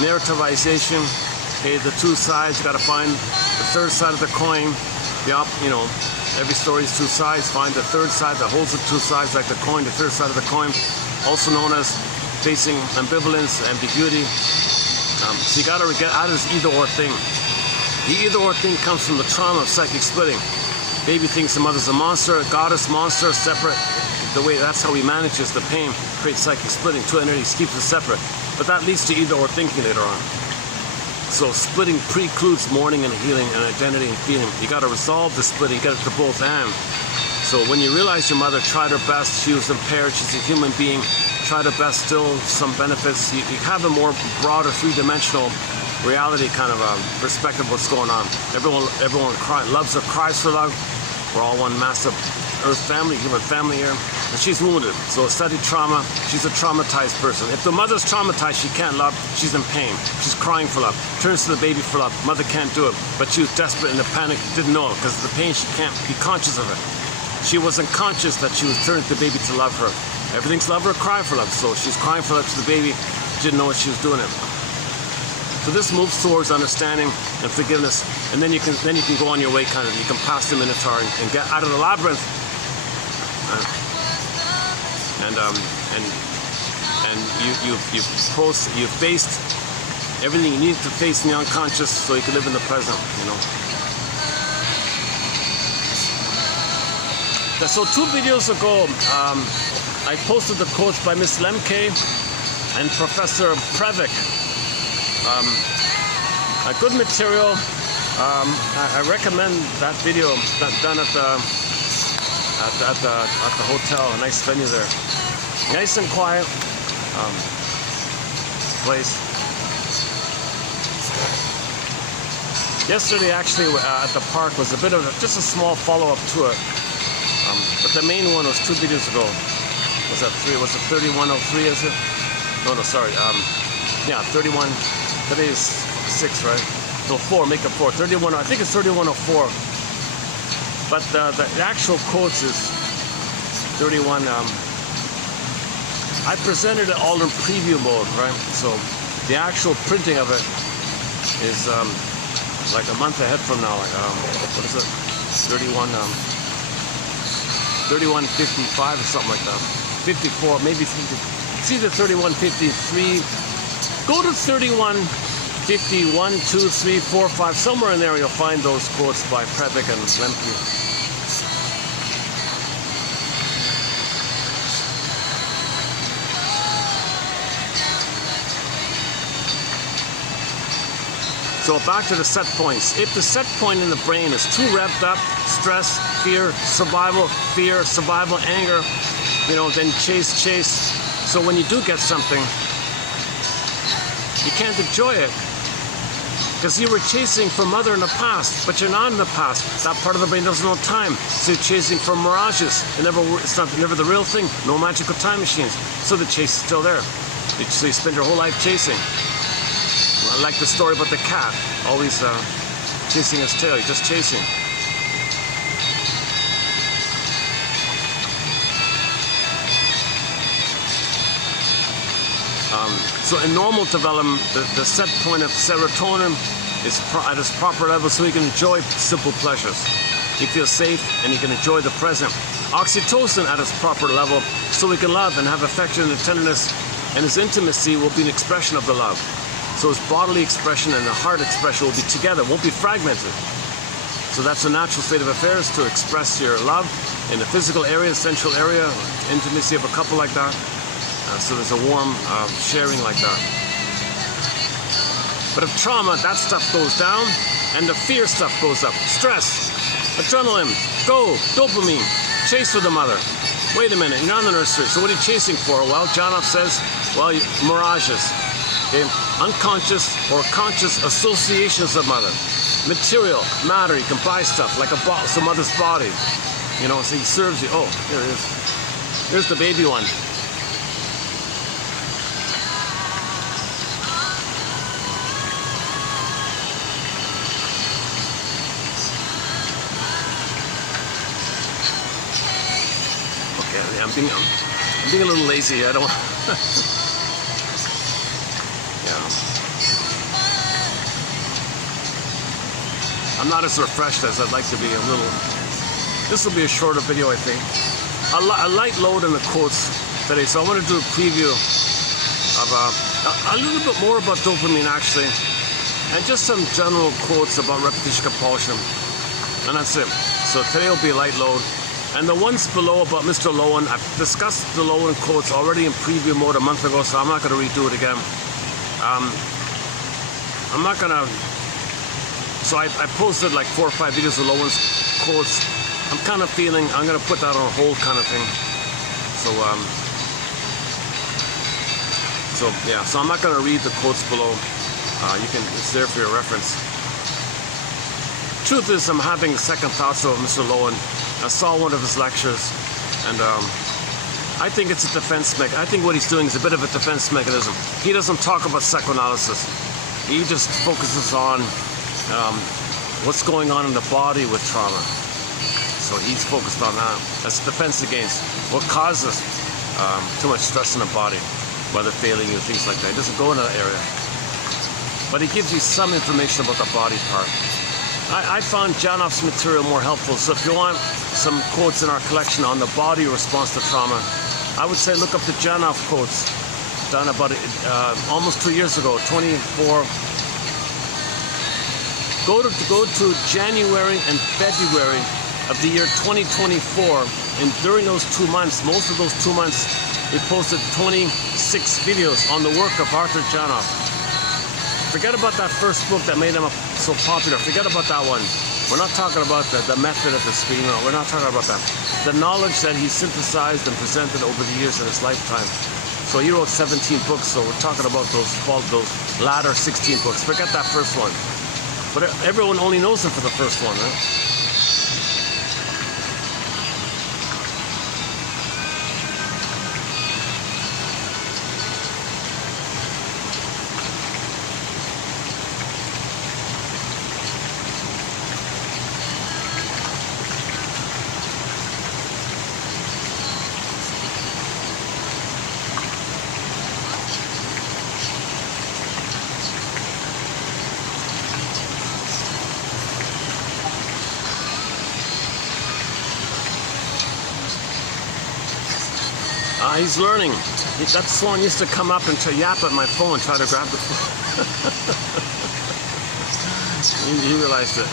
narrativization. Okay, the 2 sides. You got to find the 3rd side of the coin. Every story is 2 sides. Find the 3rd side that holds the 2 sides, like the coin. The 3rd side of the coin, also known as facing ambivalence, ambiguity. So you got to get out of this either-or thing. The either-or thing comes from the trauma of psychic splitting. Baby thinks the mother's a monster, goddess, monster, separate. The way that's how he manages the pain, creates psychic splitting. 2 entities keeps it separate, but that leads to either or thinking later on. So splitting precludes mourning and healing and identity and feeling. You got to resolve the splitting, get it to both and. So when you realize your mother tried her best, she was impaired, she's a human being, tried her best, still some benefits. You have a more broader, 3-dimensional reality kind of perspective of what's going on. Everyone loves or cries for love. We're all one massive her family, human family here, and she's wounded. So study trauma, she's a traumatized person. If the mother's traumatized, she can't love, she's in pain. She's crying for love, turns to the baby for love. Mother can't do it, but she was desperate in the panic, didn't know it. Because of the pain, she can't be conscious of it. She wasn't conscious that she was turning to the baby to love her. Everything's love or cry for love. So she's crying for love to the baby, didn't know what she was doing it. So this moves towards understanding and forgiveness, and then you can go on your way, kind of. You can pass the Minotaur and get out of the labyrinth, you've faced everything you need to face in the unconscious, so you can live in the present. You know. So 2 videos ago, I posted the quotes by Miss Lemke and Professor Previk. A good material. I recommend that video done at the hotel, a nice venue there, nice and quiet place. Yesterday, actually, at the park was a bit of just a small follow-up to it, but the main one was 2 videos ago. Was that 3? Was it 3103? Is it? No, sorry. Yeah, 31. Today is 6, right? No, 4, make it 4. 31, I think it's 3104. But the actual quotes is 31. I presented it all in preview mode, right? So the actual printing of it is like a month ahead from now. Like, what is it? 3155 or something like that. 54, maybe 50. It's either 3153. Go to 3150, 1, 2, 3, 4, 5. Somewhere in there you'll find those quotes by Previk and Lemke. So back to the set points. If the set point in the brain is too revved up, stress, fear, survival, anger, you know, then chase. So when you do get something, you can't enjoy it because you were chasing for mother in the past, but you're not in the past. That part of the brain doesn't know time, so you're chasing for mirages. It's never the real thing. No magical time machines, so the chase is still there. So you spend your whole life chasing. I like the story about the cat, always chasing his tail. You're just chasing. So in normal development, the set point of serotonin is at its proper level, so you can enjoy simple pleasures. You feel safe and you can enjoy the present. Oxytocin at its proper level, so we can love and have affection and tenderness, and his intimacy will be an expression of the love. So his bodily expression and the heart expression will be together, won't be fragmented. So that's the natural state of affairs, to express your love in the physical area, sensual area, intimacy of a couple like that. So there's a warm sharing like that. But if trauma, that stuff goes down, and the fear stuff goes up. Stress, adrenaline, go, dopamine, chase with the mother. Wait a minute, you're not in the nursery, so what are you chasing for? Well, Jonoff says, well, mirages. Okay? Unconscious or conscious associations of mother. Material, matter, you can buy stuff, like some mother's body. You know, so he serves you. Oh, here it is. Here's the baby one. I'm being a little lazy. I don't. Yeah. I'm not as refreshed as I'd like to be. A little. This will be a shorter video, I think. A light load in the quotes today, so I want to do a preview of a little bit more about dopamine actually, and just some general quotes about repetition compulsion, and that's it. So today will be a light load. And the ones below about Mr. Lowen, I've discussed the Lowen quotes already in preview mode a month ago, so I'm not going to redo it again. I'm not going to... So I posted like 4 or 5 videos of Lowen's quotes. I'm kind of feeling I'm going to put that on hold kind of thing. So I'm not going to read the quotes below. It's there for your reference. truth is, I'm having second thoughts of Mr. Lowen. I saw one of his lectures, and I think it's a defense mechanism. I think what he's doing is a bit of a defense mechanism. He doesn't talk about psychoanalysis. He just focuses on what's going on in the body with trauma. So he's focused on that. That's defense against what causes too much stress in the body, whether failing you, things like that. He doesn't go into that area. But he gives you some information about the body part. I found Janoff's material more helpful. So if you want some quotes in our collection on the body response to trauma, I would say look up the Janoff quotes done about almost 2 years ago, 24. Go to January and February of the year 2024, and during those 2 months, most of those 2 months, we posted 26 videos on the work of Arthur Janoff. Forget about that first book that made him so popular. Forget about that one. We're not talking about the method of the screamer. We're not talking about that. The knowledge that he synthesized and presented over the years in his lifetime. So he wrote 17 books, so we're talking about those latter 16 books. Forget that first one. But everyone only knows him for the first one, right? He's learning. That swan used to come up and yap at my phone, try to grab the phone. he realized it.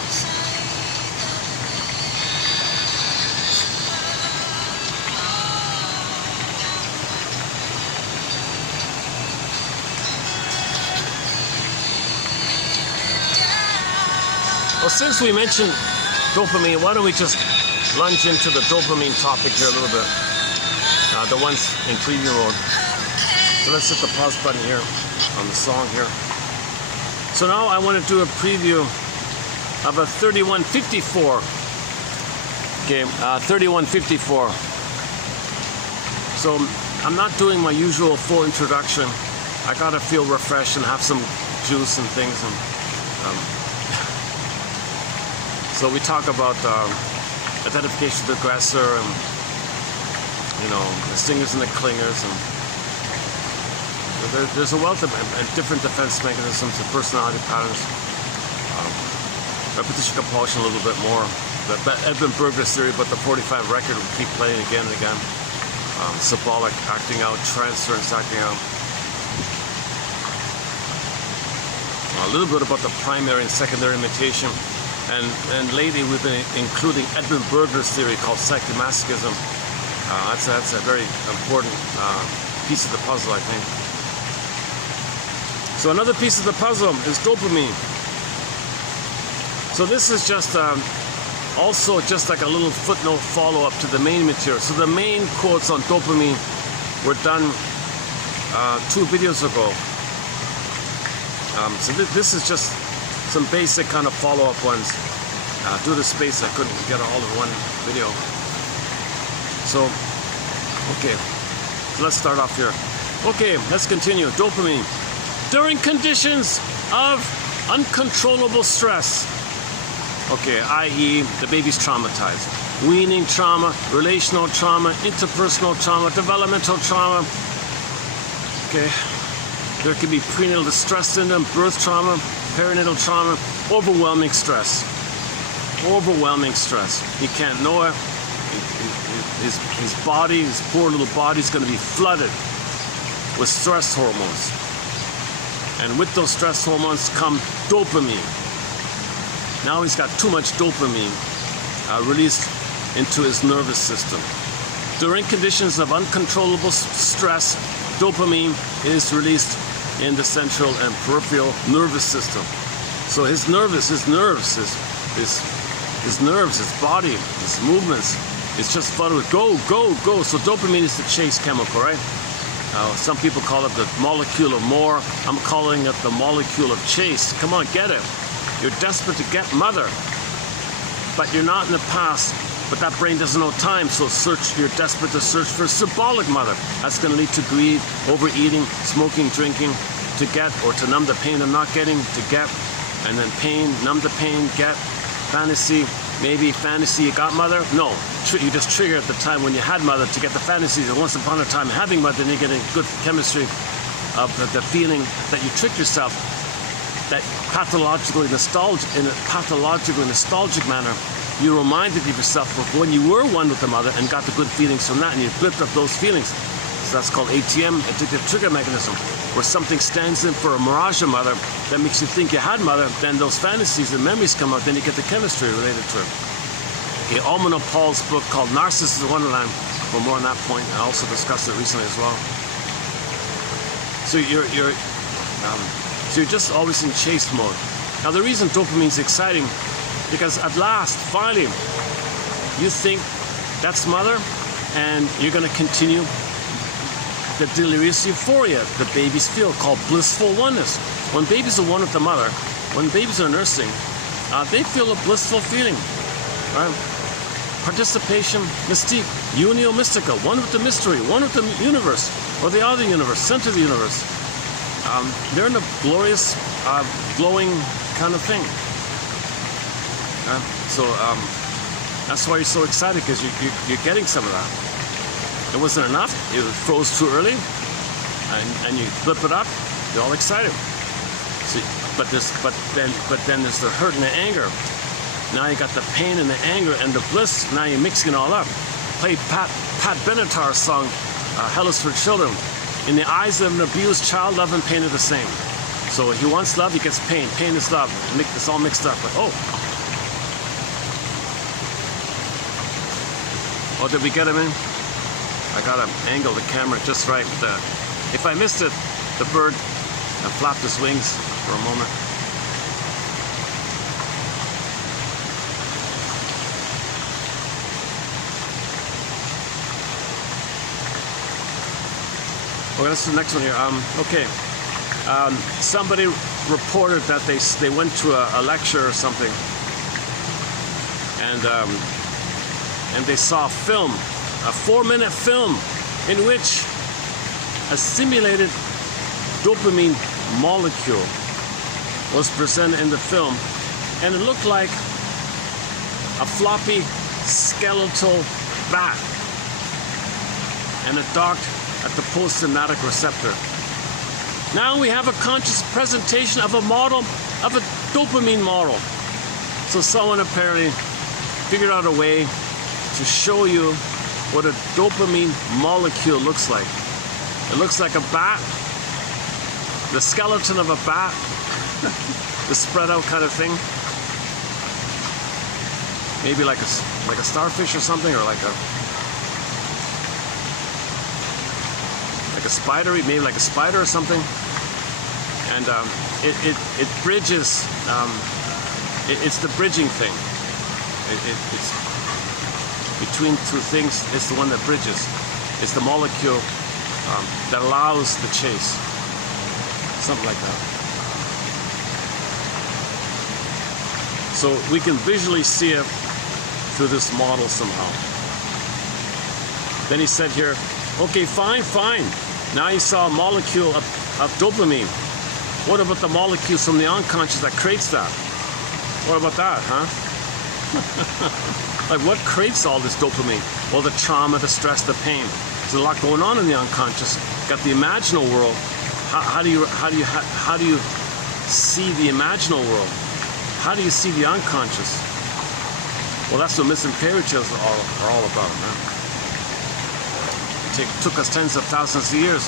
Well, since we mentioned dopamine, why don't we just lunge into the dopamine topic here a little bit. The ones in preview mode. So let's hit the pause button here on the song here. So now I want to do a preview of a 3154 game. 3154. So I'm not doing my usual full introduction. I gotta feel refreshed and have some juice and things. And so we talk about identification of the aggressor and the stingers and the clingers, and there's a wealth of different defense mechanisms and personality patterns. Repetition compulsion a little bit more. The Edmund Berger's theory about the 45 record we keep playing again and again. Symbolic acting out, transference acting out. A little bit about the primary and secondary imitation. And lately we've been including Edmund Berger's theory called psychomasochism. That's a very important piece of the puzzle, I think. So another piece of the puzzle is dopamine. So this is just also just like a little footnote follow-up to the main material. So the main quotes on dopamine were done 2 videos ago. So this is just some basic kind of follow-up ones. Due to space, I couldn't get all in one video. So, okay, let's start off here. Okay, let's continue. Dopamine. During conditions of uncontrollable stress, okay, i.e. the baby's traumatized. Weaning trauma, relational trauma, interpersonal trauma, developmental trauma. Okay, there could be prenatal distress syndrome, birth trauma, perinatal trauma, overwhelming stress. Overwhelming stress. He can't know it. His body, his poor little body is going to be flooded with stress hormones. And with those stress hormones come dopamine. Now he's got too much dopamine released into his nervous system. During conditions of uncontrollable stress, dopamine is released in the central and peripheral nervous system. So his nerves, his body, his movements, it's just flooded with go, go, go. So dopamine is the chase chemical, right? Some people call it the molecule of more. I'm calling it the molecule of chase. Come on, get it. You're desperate to get mother. but you're not in the past. But that brain doesn't know time, so you're desperate to search for a symbolic mother. That's going to lead to greed, overeating, smoking, drinking, to get, or to numb the pain of not getting, to get, and then pain, numb the pain, get, fantasy, maybe fantasy you got mother. No, you just trigger at the time when you had mother to get the fantasies, and once upon a time having mother, then you get a good chemistry of the feeling that you tricked yourself, that pathologically nostalgic, in a pathologically nostalgic manner, you reminded yourself of when you were one with the mother and got the good feelings from that, and you flipped up those feelings. So that's called ATM, addictive trigger mechanism, where something stands in for a mirage of mother that makes you think you had mother, then those fantasies and memories come out, then you get the chemistry related to it. Okay, Almano Paul's book called Narcissus in Wonderland, for more on that point. I also discussed it recently as well. So you're just always in chase mode. Now the reason dopamine is exciting, because at last, finally, you think that's mother, and you're going to continue the delirious euphoria that babies feel, called blissful oneness. When babies are one with the mother, when babies are nursing, they feel a blissful feeling, right? Participation, mystique, unio mystica, one with the mystery, one with the universe, or the other universe, center of the universe. They're in a glorious, glowing kind of thing. So that's why you're so excited, because you're getting some of that. It wasn't enough, it froze too early, and you flip it up, you're all excited. See, but then there's the hurt and the anger. Now you got the pain and the anger and the bliss, now you're mixing it all up. Play Pat Benatar's song, Hell is for Children. In the eyes of an abused child, love and pain are the same. So he wants love, he gets pain. Pain is love. It's all mixed up. But, oh, did we get him in? I gotta angle the camera just right. If I missed it, the bird flapped his wings for a moment. Okay, that's the next one here. Somebody reported that they went to a lecture or something, and they saw a film, a 4-minute film, in which a simulated dopamine molecule was presented in the film, and it looked like a floppy skeletal bat, and it docked at the postsynaptic receptor. Now we have a conscious presentation of a model, of a dopamine model. So someone apparently figured out a way to show you what a dopamine molecule looks like. It looks like a bat, the skeleton of a bat, the spread out kind of thing. Maybe like a starfish or something, or like a spider, maybe like a spider or something. And it bridges, it's the bridging thing. It's between two things, it's the one that bridges. It's the molecule that allows the chase. Something like that. So we can visually see it through this model somehow. Then he said here, okay, fine. Now you saw a molecule of dopamine. What about the molecules from the unconscious that creates that? What about that, huh? Like, what creates all this dopamine? Well, the trauma, the stress, the pain. There's a lot going on in the unconscious. Got the imaginal world. How do you see the imaginal world? How do you see the unconscious? Well, that's what myths and fairy tales are all about, man. It took us tens of thousands of years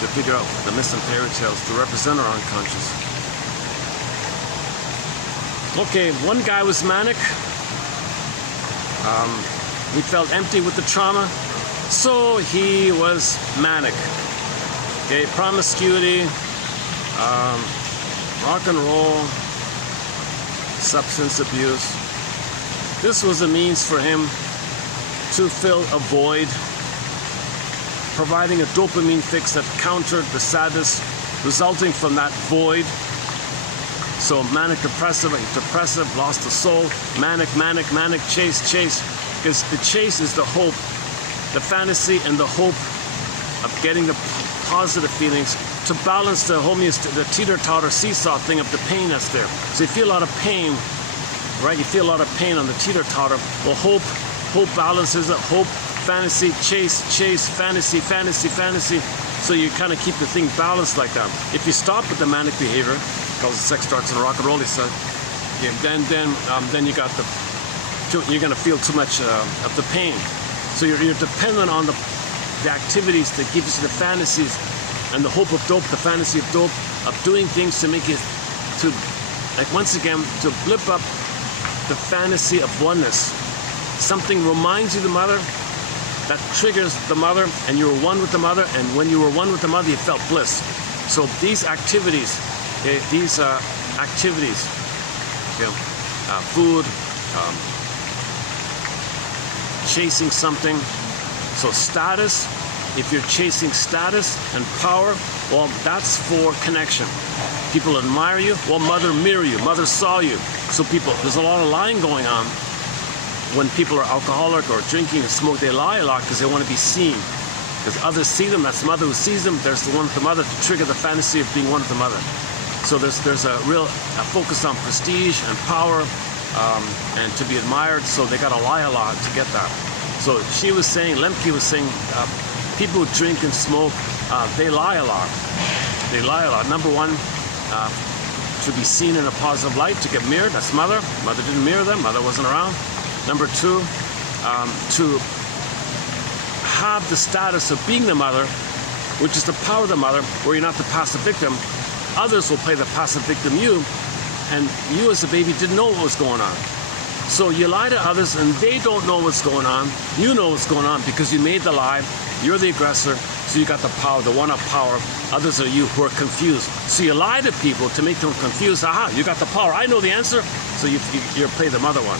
to figure out the myths and fairy tales to represent our unconscious. Okay, one guy was manic. He felt empty with the trauma, so he was manic. Okay, promiscuity, rock and roll, substance abuse. This was a means for him to fill a void, providing a dopamine fix that countered the sadness resulting from that void. So manic depressive, lost the soul, manic, chase. Because the chase is the hope, the fantasy and the hope of getting the positive feelings to balance the teeter-totter seesaw thing of the pain that's there. So you feel a lot of pain, right? You feel a lot of pain on the teeter-totter. Well, hope balances it. Hope, fantasy, chase, fantasy. So you kind of keep the thing balanced like that. If you stop with the manic behavior, because sex, drugs, and rock and roll, he said, yeah, then you're going to feel too much of the pain. So you're dependent on the activities that give you the fantasies and the hope of dope, the fantasy of dope, of doing things to make you, once again, to blip up the fantasy of oneness. Something reminds you of the mother, that triggers the mother, and you were one with the mother, and when you were one with the mother, you felt bliss. So these activities, food, chasing something. So status, if you're chasing status and power, well, that's for connection. People admire you, well, mother mirror you, mother saw you. So there's a lot of lying going on. When people are alcoholic or drinking or smoke, they lie a lot because they want to be seen. Because others see them, that's the mother who sees them, there's the one with the mother to trigger the fantasy of being one with the mother. So there's a real focus on prestige and power and to be admired, so they got to lie a lot to get that. So she was saying, Lemke was saying, people who drink and smoke, they lie a lot. They lie a lot. Number one, to be seen in a positive light, to get mirrored, that's mother. Mother didn't mirror them, mother wasn't around. Number two, to have the status of being the mother, which is the power of the mother, where you're not the passive victim. Others will play the passive victim you, and you as a baby didn't know what was going on. So you lie to others and they don't know what's going on. You know what's going on because you made the lie. You're the aggressor, so you got the power, the one-up power. Others are you who are confused. So you lie to people to make them confused. Aha, you got the power. I know the answer. So you play the mother one.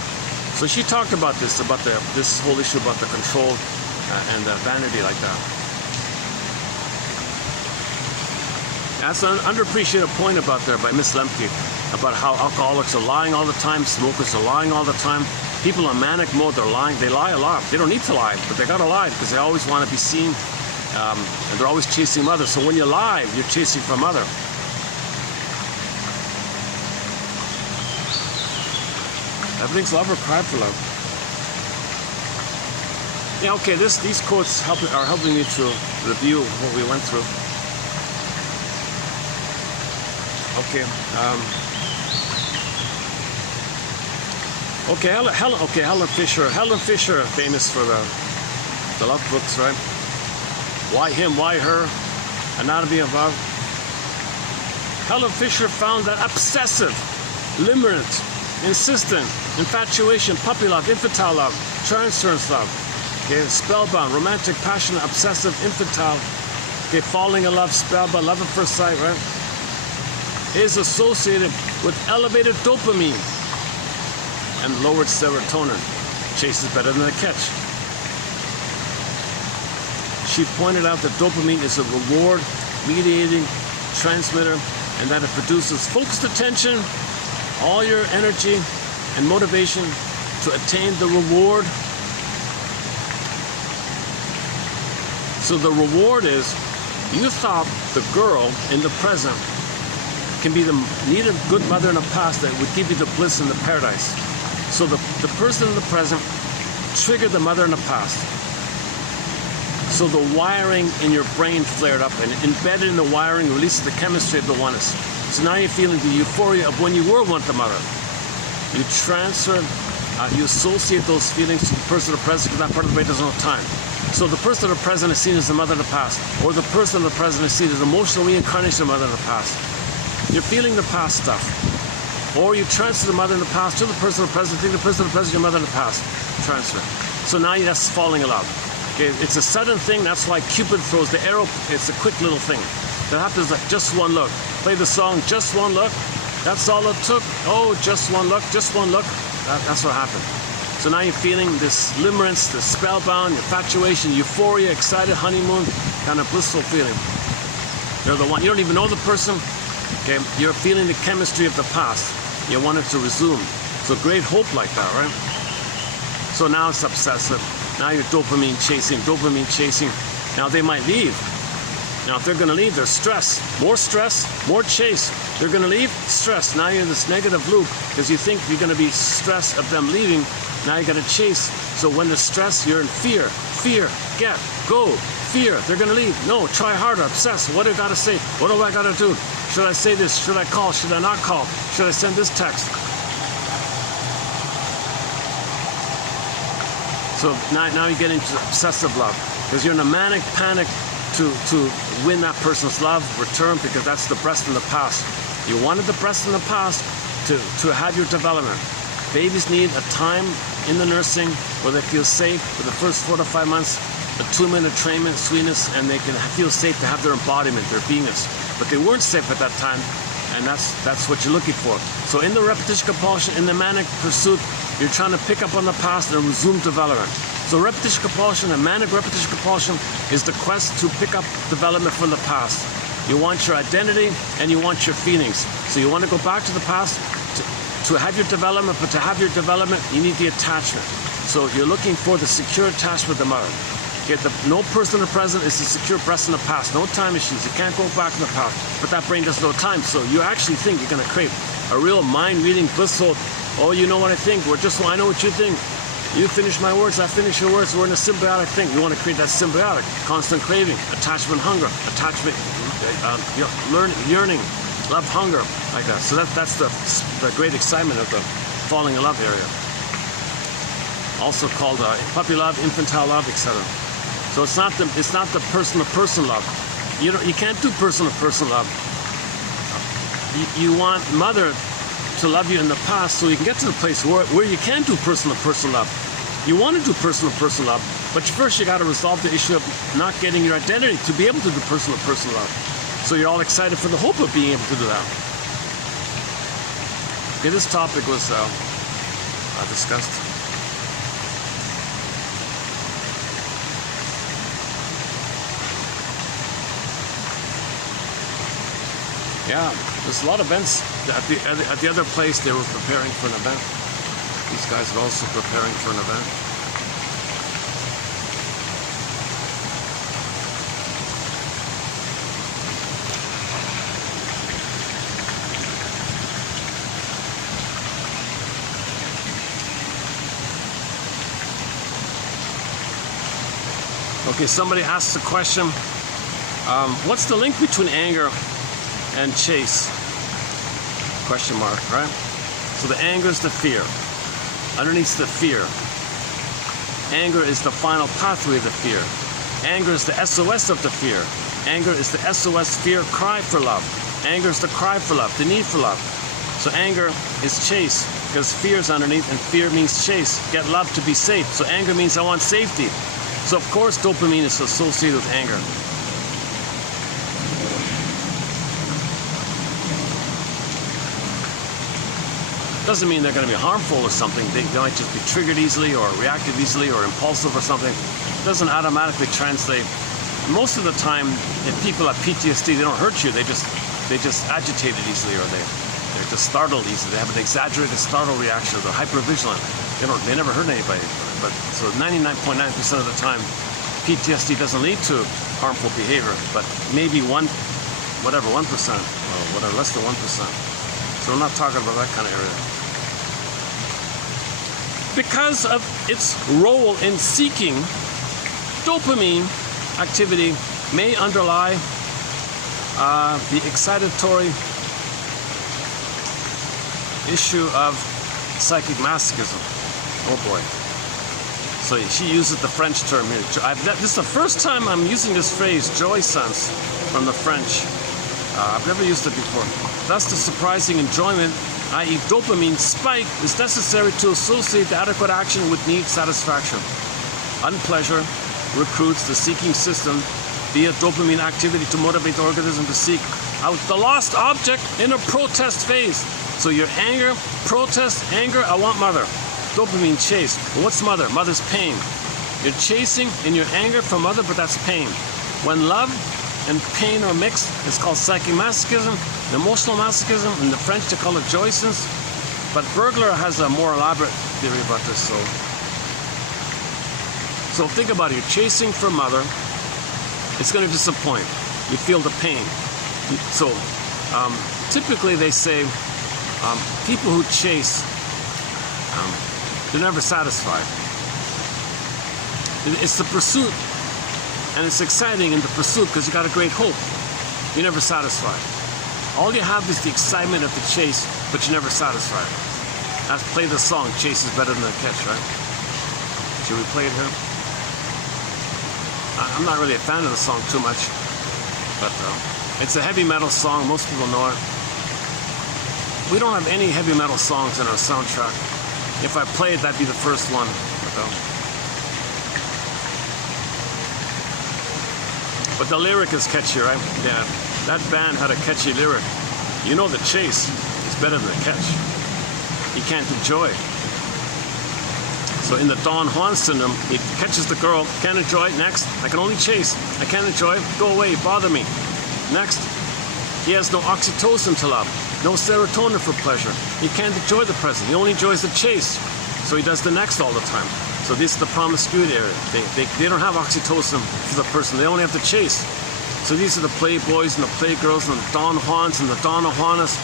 So she talked about this whole issue about the control and the vanity like that. That's an underappreciated point about there by Miss Lemke, about how alcoholics are lying all the time, smokers are lying all the time. People in manic mode, they're lying. They lie a lot. They don't need to lie, but they gotta lie because they always want to be seen, and they're always chasing mother. So when you lie, you're chasing for mother. Everything's love or cry for love. Yeah, okay, these quotes are helping me to review what we went through. Okay. Helen Fisher. Helen Fisher, famous for the love books, right? Why him? Why her? Anatomy of Love. Helen Fisher found that obsessive, limerent, insistent, infatuation, puppy love, infantile love, transference love, okay, spellbound, romantic, passionate, obsessive, infantile, okay, falling in love, spellbound, love at first sight, right? Is associated with elevated dopamine and lowered serotonin. Chase is better than the catch. She pointed out that dopamine is a reward mediating transmitter and that it produces focused attention, all your energy and motivation to attain the reward. So the reward is, you thought the girl in the present can be the needed good mother in the past that would give you the bliss in the paradise. So the person in the present triggered the mother in the past. So the wiring in your brain flared up, and embedded in the wiring releases the chemistry of the oneness. So now you're feeling the euphoria of when you were one with the mother. You transfer, you associate those feelings to the person of the present because that part of the brain doesn't have time. So the person of the present is seen as the mother of the past, or the person of the present is seen as the emotional reincarnation of the mother of the past. You're feeling the past stuff. Or you transfer the mother in the past to the person of the present, think the person of the present, your mother in the past. Transfer. So now that's falling in love. Okay, it's a sudden thing, that's why Cupid throws the arrow. It's a quick little thing. That happens like just one look. Play the song, just one look. That's all it took. Oh, just one look, just one look. That's what happened. So now you're feeling this limerence, this spellbound, infatuation, euphoria, excited, honeymoon, kind of blissful feeling. You're the one. You don't even know the person. Okay, you're feeling the chemistry of the past. You want it to resume. So great hope like that, right? So now it's obsessive. Now you're dopamine chasing. Now they might leave. Now if they're going to leave, there's stress, more chase. They're going to leave, stress. Now you're in this negative loop because you think you're going to be stressed of them leaving. Now you got to chase. So when there's stress, you're in fear, get, go, fear. They're going to leave. No, try harder, obsess. What do I got to say? What do I got to do? Should I say this? Should I call? Should I not call? Should I send this text? So now you get into obsessive love because you're in a manic panic to win that person's love, return, because that's the breast in the past. You wanted the breast in the past to have your development. Babies need a time in the nursing where they feel safe for the first 4 to 5 months, a 2-minute entrainment, sweetness, and they can feel safe to have their embodiment, their beingness. But they weren't safe at that time, and that's what you're looking for. So in the repetition compulsion, in the manic pursuit, you're trying to pick up on the past and resume development. So repetition compulsion and manic repetition compulsion is the quest to pick up development from the past. You want your identity and you want your feelings. So you want to go back to the past to have your development, but to have your development, you need the attachment. So you're looking for the secure attachment with the mother. Okay, no person in the present is a secure breast in the past. No time issues. You can't go back in the past. But that brain doesn't know time. So you actually think you're going to create a real mind-reading, blissful, oh, you know what I think. I know what you think. You finish my words, I finish your words. We're in a symbiotic thing. You want to create that symbiotic, constant craving, attachment, hunger, attachment, yearning, love, hunger, like that. So that's the great excitement of the falling in love area. Also called puppy love, infantile love, etc. So it's not the person-to-person love. You can't do person-to-person love. You want mother to love you in the past so you can get to the place where you can do person-to-person love. You want to do person-to-person love, but first you got to resolve the issue of not getting your identity to be able to do person-to-person love. So you're all excited for the hope of being able to do that. Okay, this topic was discussed. Yeah, there's a lot of events. At the other place, they were preparing for an event. These guys are also preparing for an event. Okay, somebody asks a question. What's the link between anger and chase? Question mark, right? So the anger is the fear. Underneath the fear. Anger is the final pathway of the fear. Anger is the SOS of the fear. Anger is the SOS fear cry for love. Anger is the cry for love, the need for love. So anger is chase because fear is underneath, and fear means chase. Get love to be safe. So anger means I want safety. So of course dopamine is associated with anger. Doesn't mean they're going to be harmful or something. They might just be triggered easily or reactive easily or impulsive or something. It doesn't automatically translate. Most of the time, if people have PTSD, they don't hurt you. They just agitated easily, or they're just startled easily. They have an exaggerated startle reaction. They're hypervigilant. They never hurt anybody. But so 99.9% of the time, PTSD doesn't lead to harmful behavior. But maybe 1%, or whatever, less than 1%. So we're not talking about that kind of area. Because of its role in seeking, dopamine activity may underlie the excitatory issue of psychic masochism. Oh boy. So she uses the French term here. This is the first time I'm using this phrase, jouissance, from the French. I've never used it before. Thus, the surprising enjoyment, i.e. dopamine spike, is necessary to associate the adequate action with need satisfaction. Unpleasure recruits the seeking system via dopamine activity to motivate the organism to seek out the lost object in a protest phase. So your anger, protest, anger, I want mother. Dopamine chase. Well, what's mother? Mother's pain. You're chasing in your anger for mother, but that's pain. When love and pain are mixed. It's called psychomasochism, emotional masochism. In the French, they call it jouissance. But Burglar has a more elaborate theory about this. So think about it. You're chasing for a mother. It's going to disappoint. You feel the pain. So typically they say people who chase, they're never satisfied. It's the pursuit, and it's exciting in the pursuit because you got a great hope. You're never satisfied. All you have is the excitement of the chase, but you're never satisfied. Let's play the song, Chase is better than the catch, right? Should we play it here? I'm not really a fan of the song too much, but it's a heavy metal song. Most people know it. We don't have any heavy metal songs in our soundtrack. If I played, that'd be the first one. But the lyric is catchy, right? Yeah, that band had a catchy lyric. You know the chase is better than the catch. You can't enjoy. So in the Don Juan syndrome, he catches the girl, can't enjoy, next, I can only chase, I can't enjoy, go away, bother me. Next, he has no oxytocin to love, no serotonin for pleasure. He can't enjoy the present, he only enjoys the chase. So he does the next all the time. So this is the promiscuity area. They don't have oxytocin for the person, they only have to chase. So these are the playboys and the playgirls and the Don Juans and the Donna Juanas.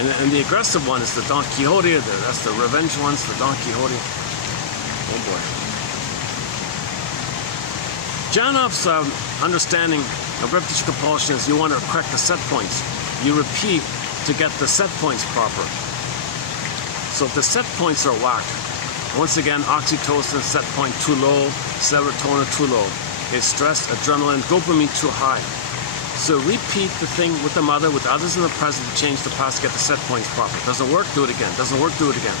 And the aggressive one is the Don Quixote, that's the revenge ones, the Don Quixote. Oh boy. Janoff's understanding of repetition compulsion is you want to correct the set points. You repeat to get the set points proper. So if the set points are whacked, once again, oxytocin set point too low, serotonin too low. Okay, stress, adrenaline, dopamine too high. So repeat the thing with the mother, with others in the present to change the past to get the set points proper. Doesn't work, do it again. Doesn't work, do it again.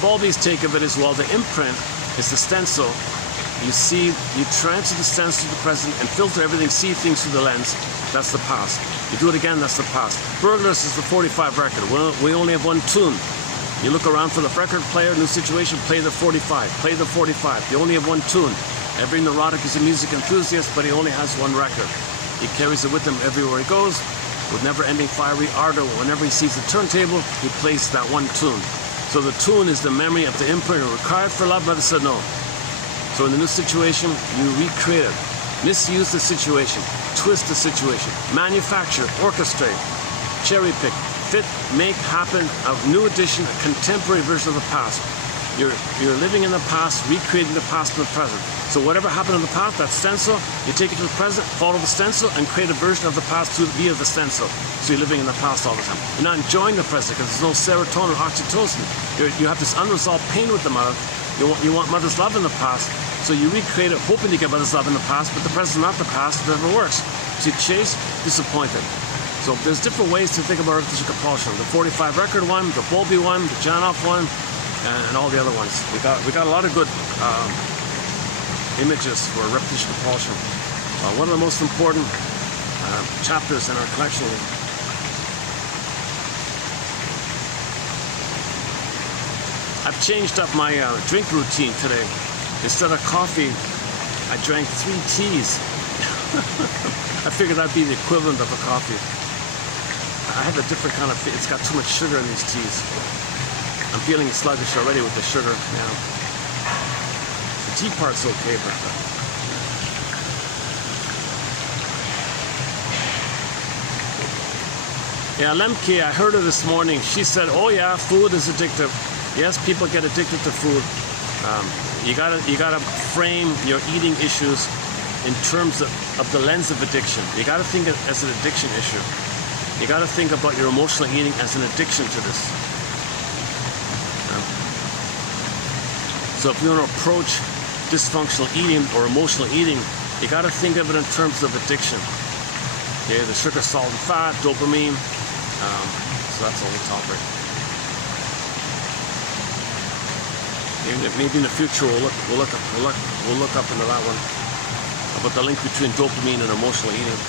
Bowlby's take of it is, well, the imprint is the stencil. You see, you transfer the stencil to the present and filter everything, see things through the lens. That's the past. You do it again, that's the past. Burglars is the 45 record. We only have one tune. You look around for the record player, new situation, play the 45. Play the 45. You only have one tune. Every neurotic is a music enthusiast, but he only has one record. He carries it with him everywhere he goes, with never-ending fiery ardor. Whenever he sees the turntable, he plays that one tune. So the tune is the memory of the imprint required for love, mother said no. So in the new situation, you recreate it, misuse the situation, twist the situation, manufacture, orchestrate, cherry pick, fit, make, happen, a new edition, a contemporary version of the past. You're living in the past, recreating the past in the present. So whatever happened in the past, that stencil, you take it to the present, follow the stencil, and create a version of the past via the stencil. So you're living in the past all the time. You're not enjoying the present because there's no serotonin or oxytocin. You have this unresolved pain with the mother. You want mother's love in the past, so you recreate it hoping to get mother's love in the past, but the present is not the past, it never works. So you chase, disappointed. So there's different ways to think about repetition compulsion. The 45 record one, the Bowlby one, the Janoff one, and all the other ones. We got a lot of good images for repetition compulsion. One of the most important chapters in our collection. I've changed up my drink routine today. Instead of coffee, I drank 3 teas. I figured that'd be the equivalent of a coffee. I have a different kind of, it's got too much sugar in these teas. I'm feeling sluggish already with the sugar now. The tea part's okay, but yeah, Lemke, I heard her this morning. She said, oh yeah, food is addictive. Yes, people get addicted to food. You gotta frame your eating issues in terms of the lens of addiction. You gotta think of it as an addiction issue. You gotta think about your emotional eating as an addiction to this. So if you want to approach dysfunctional eating or emotional eating, you gotta think of it in terms of addiction. Okay, the sugar, salt, and fat, dopamine. So that's the whole topic. Maybe in the future we'll look up into that one about the link between dopamine and emotional eating.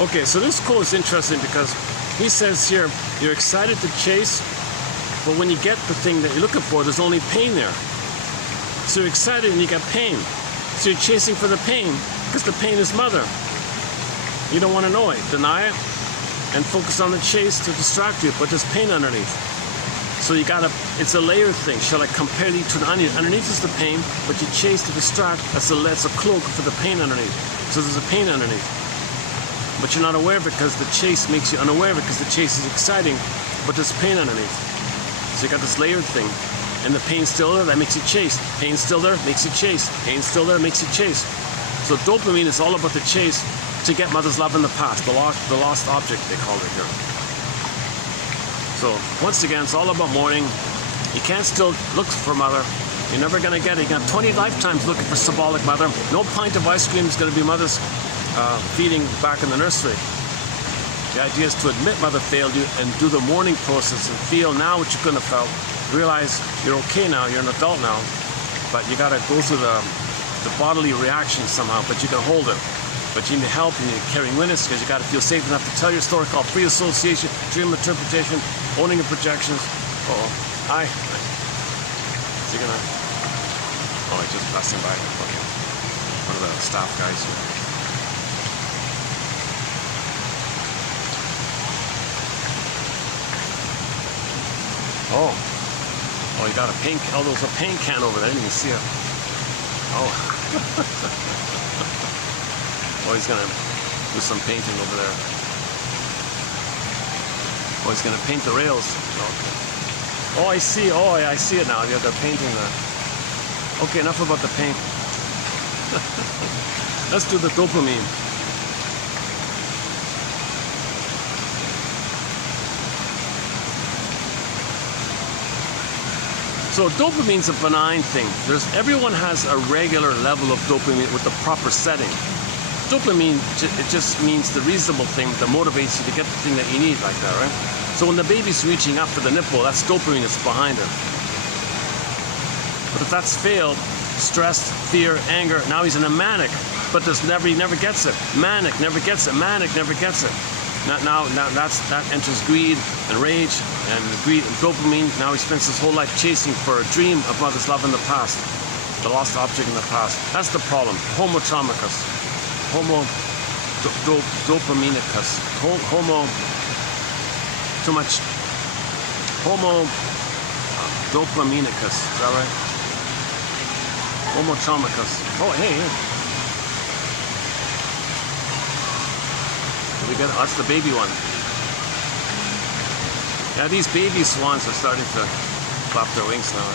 Okay, so this quote is interesting because he says here, you're excited to chase, but when you get the thing that you're looking for, there's only pain there. So you're excited and you get pain. So you're chasing for the pain because the pain is mother. You don't want to know it. Deny it and focus on the chase to distract you, but there's pain underneath. So you gotta, it's a layered thing. Shall I compare these to an onion? Underneath is the pain, but you chase to distract. That's a cloak for the pain underneath. So there's a pain underneath. But you're not aware of it because the chase makes you unaware of it because the chase is exciting, but there's pain underneath. So you got this layered thing. And the pain's still there, that makes you chase. Pain's still there, makes you chase. Pain's still there, makes you chase. So dopamine is all about the chase to get mother's love in the past, the lost object, they call it here. So once again, it's all about mourning. You can't still look for mother. You're never gonna get it. You got 20 lifetimes looking for symbolic mother. No pint of ice cream is gonna be mother's feeding back in the nursery. The idea is to admit mother failed you and do the mourning process and feel now what you couldn't have felt. Realize you're okay now, you're an adult now, but you gotta go through the bodily reaction somehow, but you can hold it. But you need help, you need carrying witness because you gotta feel safe enough to tell your story called free association, dream interpretation, owning your projections. Hi. Is he gonna? Oh, he's just passing by. Okay. One of the staff guys here. Oh, you got a paint. Oh, there's a paint can over there. I didn't even see it. Oh. Oh, he's gonna do some painting over there. Oh, he's gonna paint the rails. Okay. Oh, I see. Oh, I see it now. Yeah, they're painting the. Okay, enough about the paint. Let's do the dopamine. So dopamine's a benign thing. Everyone has a regular level of dopamine with the proper setting. Dopamine, it just means the reasonable thing that motivates you to get the thing that you need, like that, right? So when the baby's reaching up for the nipple, that's dopamine that's behind it. But if that's failed, stress, fear, anger, now he's in a manic, but he never gets it. Manic never gets it. Manic never gets it. Now that enters greed and rage and greed and dopamine. Now he spends his whole life chasing for a dream of mother's love in the past, the lost object in the past. That's the problem. Homotromicus, dopaminicus, too much. Dopaminicus. Is that right? Homotromicus. Oh, hey. We got, that's the baby one. Yeah, these baby swans are starting to flap their wings now.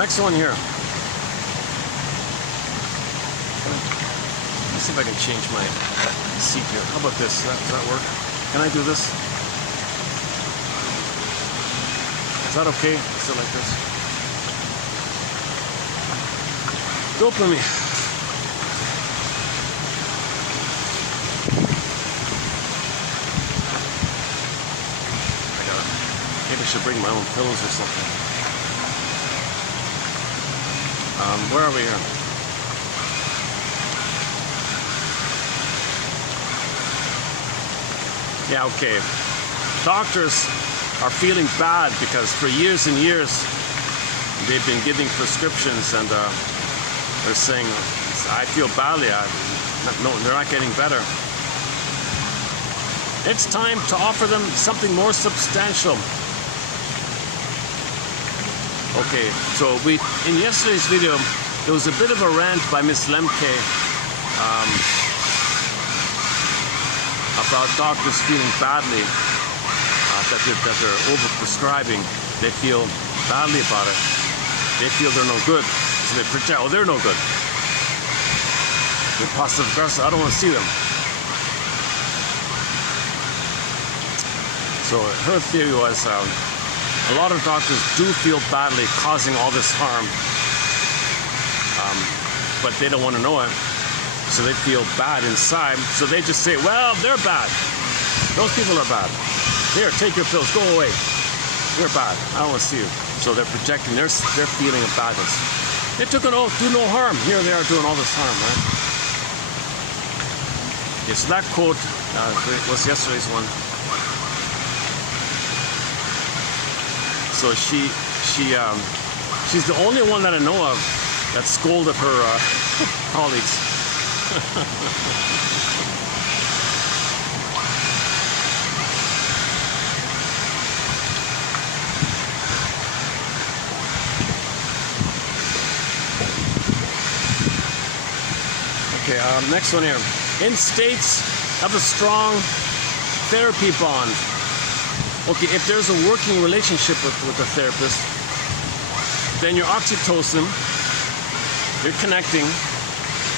Next one here. Let's see if I can change my seat here. How about this? Does that work? Can I do this? Is that okay? Still like this? Dopamine. Maybe I should bring my own pillows or something. Where are we here? Yeah, okay. Doctors are feeling bad because for years and years they've been giving prescriptions and they're saying, I feel badly. No, they're not getting better. It's time to offer them something more substantial. Okay, so in yesterday's video, there was a bit of a rant by Miss Lemke about doctors feeling badly that they're over-prescribing. They feel badly about it. They feel they're no good, so they project, oh, they're no good. They're positive aggressive. I don't want to see them. So her theory was a lot of doctors do feel badly causing all this harm, but they don't want to know it, so they feel bad inside, so they just say, well, they're bad. Those people are bad. Here, take your pills, go away. You're bad. I don't want to see you. So they're projecting their feeling of badness. They took an oath, do no harm. Here they are doing all this harm, right? Okay, so that quote was yesterday's one. So she's the only one that I know of that scolded her colleagues. Okay, next one here. In states of a strong therapy bond. Okay, if there's a working relationship with the therapist, then your oxytocin, you're connecting,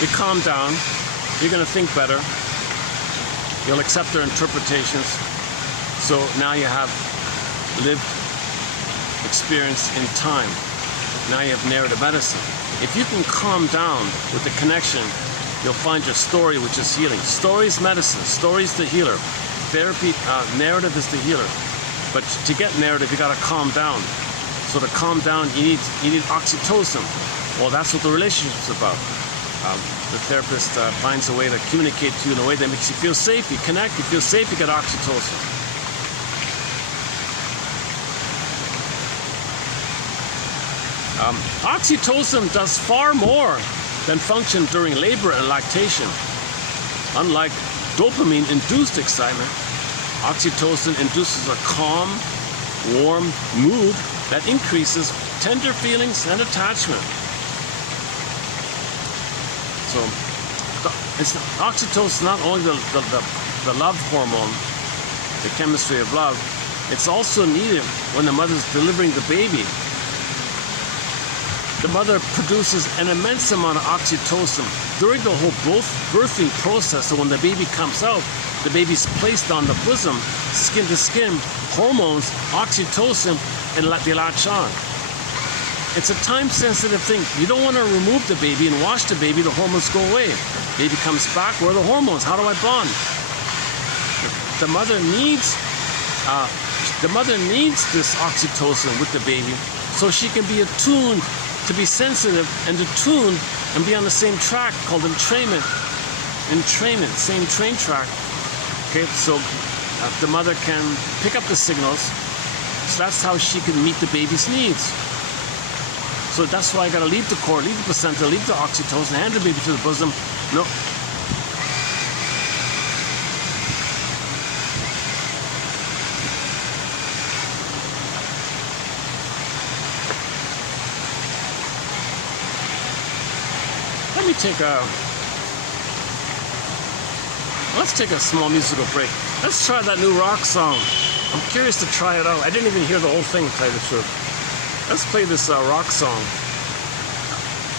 you calm down, you're going to think better, you'll accept their interpretations. So now you have lived experience in time. Now you have narrative medicine. If you can calm down with the connection, you'll find your story, which is healing. Story is medicine. Story is the healer. Therapy, narrative is the healer. But to get narrative, you got to calm down. So to calm down, you need oxytocin. Well, that's what the relationship's about. The therapist finds a way to communicate to you in a way that makes you feel safe. You connect, you feel safe, you get oxytocin. Oxytocin does far more than function during labor and lactation. Unlike dopamine-induced excitement, oxytocin induces a calm, warm mood that increases tender feelings and attachment. So, oxytocin is not only the love hormone, the chemistry of love, it's also needed when the mother's delivering the baby. The mother produces an immense amount of oxytocin during the whole birthing process. So when the baby comes out, the baby's placed on the bosom, skin to skin, hormones, oxytocin, and they latch on. It's a time-sensitive thing. You don't want to remove the baby and wash the baby, the hormones go away. Baby comes back, where are the hormones? How do I bond? The mother needs this oxytocin with the baby so she can be attuned, to be sensitive and attuned and be on the same track called entrainment. Entrainment, same train track. Okay, so the mother can pick up the signals. So that's how she can meet the baby's needs. So that's why I gotta leave the cord, leave the placenta, leave the oxytocin, hand the baby to the bosom. No. Let's take a small musical break. Let's try that new rock song. I'm curious to try it out. I didn't even hear the whole thing, to tell you the truth. Let's play this rock song.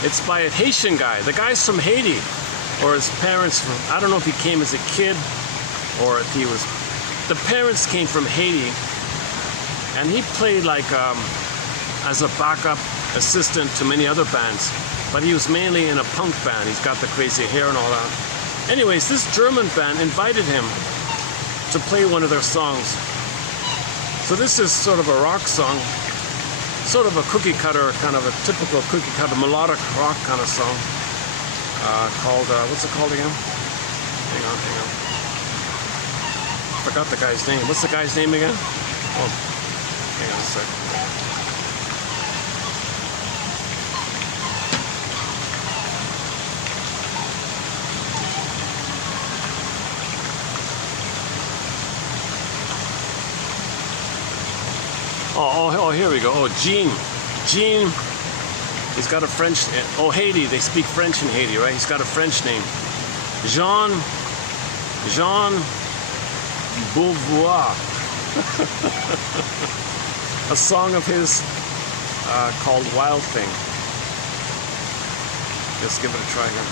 It's by a Haitian guy. The guy's from Haiti, or his parents from, I don't know if he came as a kid, or if he was, the parents came from Haiti, and he played like as a backup assistant to many other bands. But he was mainly in a punk band. He's got the crazy hair and all that. Anyways, this German band invited him to play one of their songs. So this is sort of a rock song, sort of a cookie cutter, kind of a typical cookie cutter, melodic rock kind of song, called, what's it called again? Hang on. Forgot the guy's name. What's the guy's name again? Oh, hang on a sec. Oh, here we go. Oh, Jean, he's got a French, oh, Haiti, they speak French in Haiti, right? He's got a French name. Jean Beauvoir. A song of his called Wild Thing. Let's give it a try here.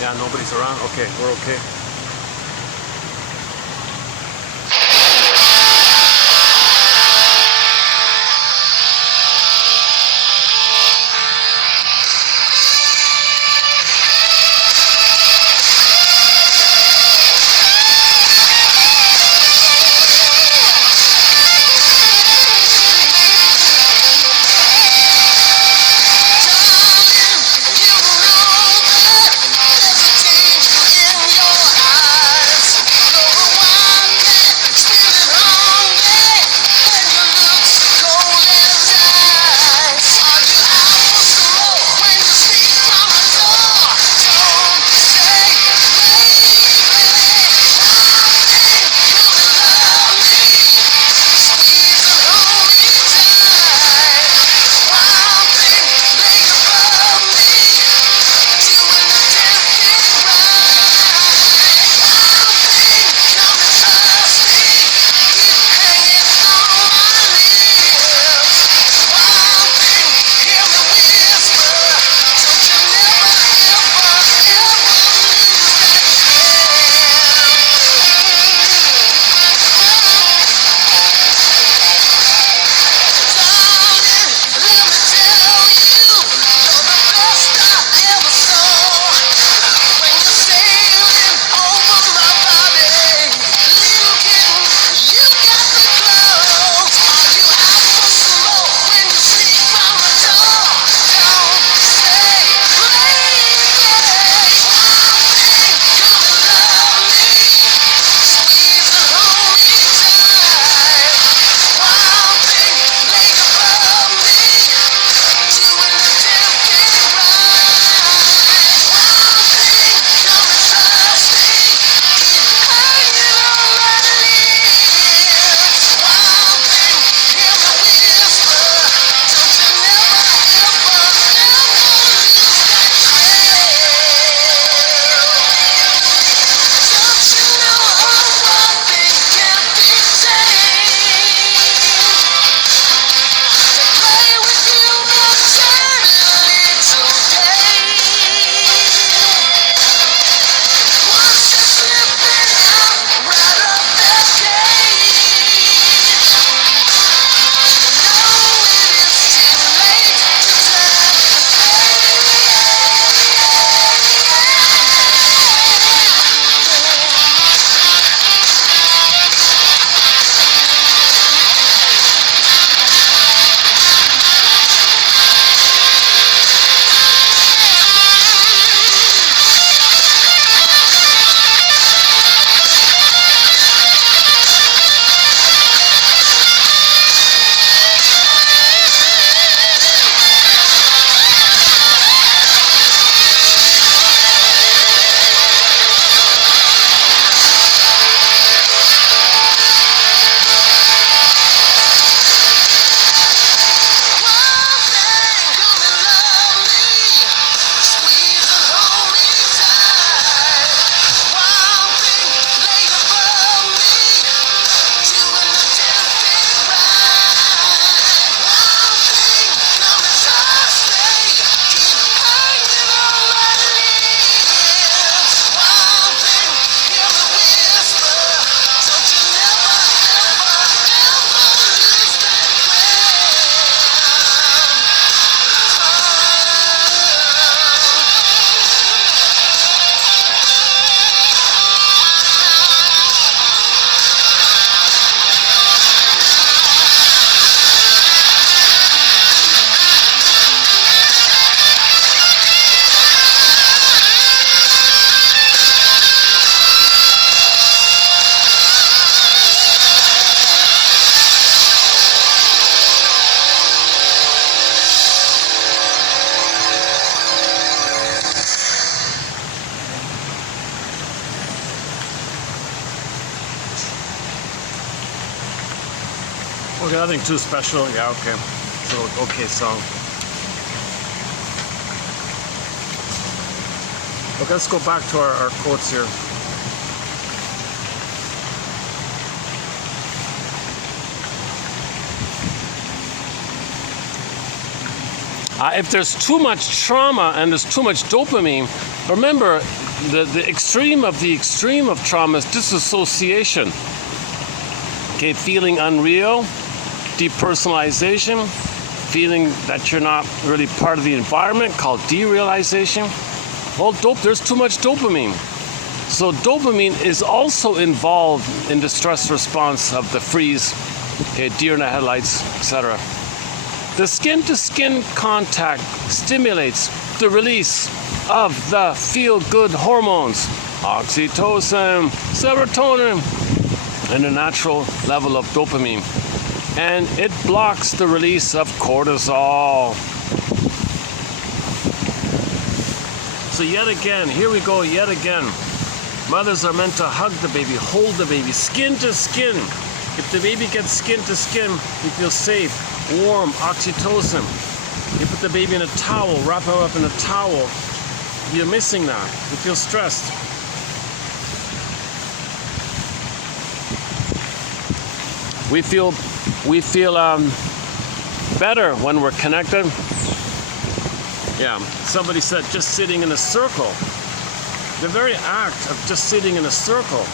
Yeah, nobody's around? Okay, we're okay. Your Okay, nothing too special. Yeah, okay. It's an okay song. Okay, let's go back to our quotes here. If there's too much trauma and there's too much dopamine, remember the extreme of trauma is disassociation. Okay, feeling unreal, depersonalization, feeling that you're not really part of the environment, called derealization. Well, there's too much dopamine. So dopamine is also involved in the stress response of the freeze, okay, deer in the headlights, etc. The skin-to-skin contact stimulates the release of the feel-good hormones, oxytocin, serotonin, and a natural level of dopamine. And it blocks the release of cortisol. So yet again, here we go, yet again. Mothers are meant to hug the baby, hold the baby, skin to skin. If the baby gets skin to skin, you feel safe, warm, oxytocin. You put the baby in a towel, wrap him up in a towel, you're missing that. You feel stressed. We feel better when we're connected. Yeah, somebody said just sitting in a circle. The very act of just sitting in a circle,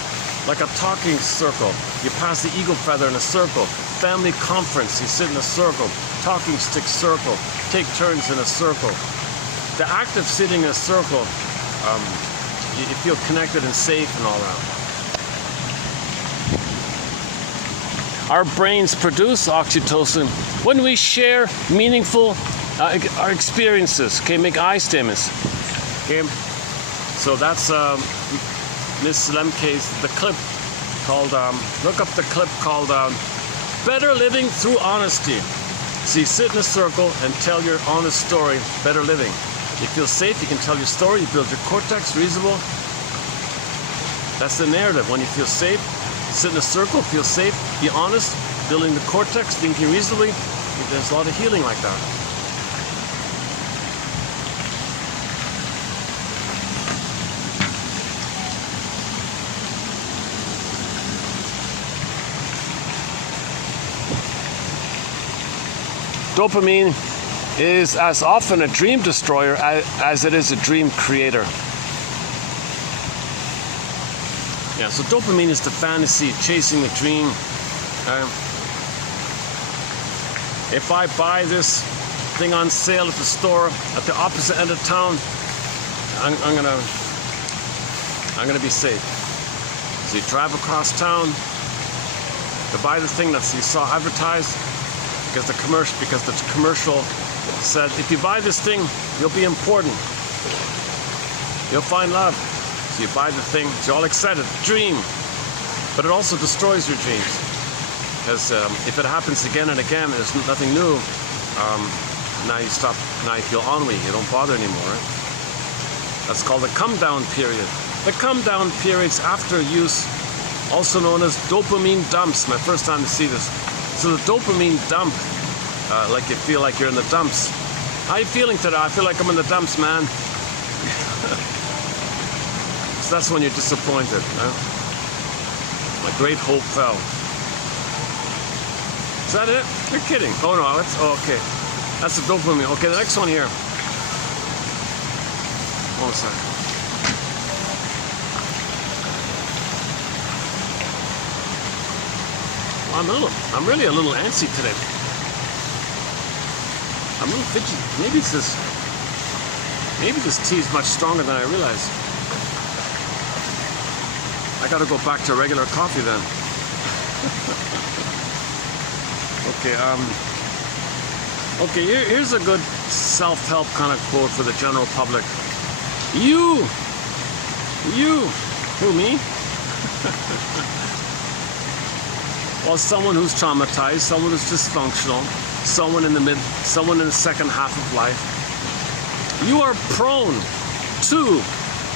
like a talking circle. You pass the eagle feather in a circle. Family conference, you sit in a circle. Talking stick circle. Take turns in a circle. The act of sitting in a circle, you feel connected and safe and all around. Our brains produce oxytocin when we share meaningful our experiences. Okay, make I statements. Okay, so that's Miss Lemke's the clip called. Look up the clip called "Better Living Through Honesty." So you sit in a circle and tell your honest story. Better living. You feel safe. You can tell your story. You build your cortex. Reasonable. That's the narrative. When you feel safe. Sit in a circle, feel safe, be honest, building the cortex, thinking reasonably. There's a lot of healing like that. Dopamine is as often a dream destroyer as it is a dream creator. Yeah, so dopamine is the fantasy, chasing the dream. If I buy this thing on sale at the store at the opposite end of town, I'm gonna be safe. So you drive across town to buy the thing that you saw advertised because the commercial said, if you buy this thing, you'll be important. You'll find love. You buy the thing, you're all excited, dream, but it also destroys your dreams. Because if it happens again and again, there's nothing new, now you feel ennui, you don't bother anymore. Right? That's called the come down period. The come down period's after use, also known as dopamine dumps. My first time to see this. So the dopamine dump, like you feel like you're in the dumps. How you feeling today? I feel like I'm in the dumps, man. That's when you're disappointed. Huh? My great hope fell. Is that it? You're kidding. Oh no, okay. That's the dopamine. Okay, the next one here. Hold on a second. I'm really a little antsy today. I'm a little fidgety. Maybe this tea is much stronger than I realized. I gotta go back to regular coffee then. Okay, here's a good self-help kind of quote for the general public. You, who, me? Well, someone who's traumatized, someone who's dysfunctional, someone in the second half of life. You are prone to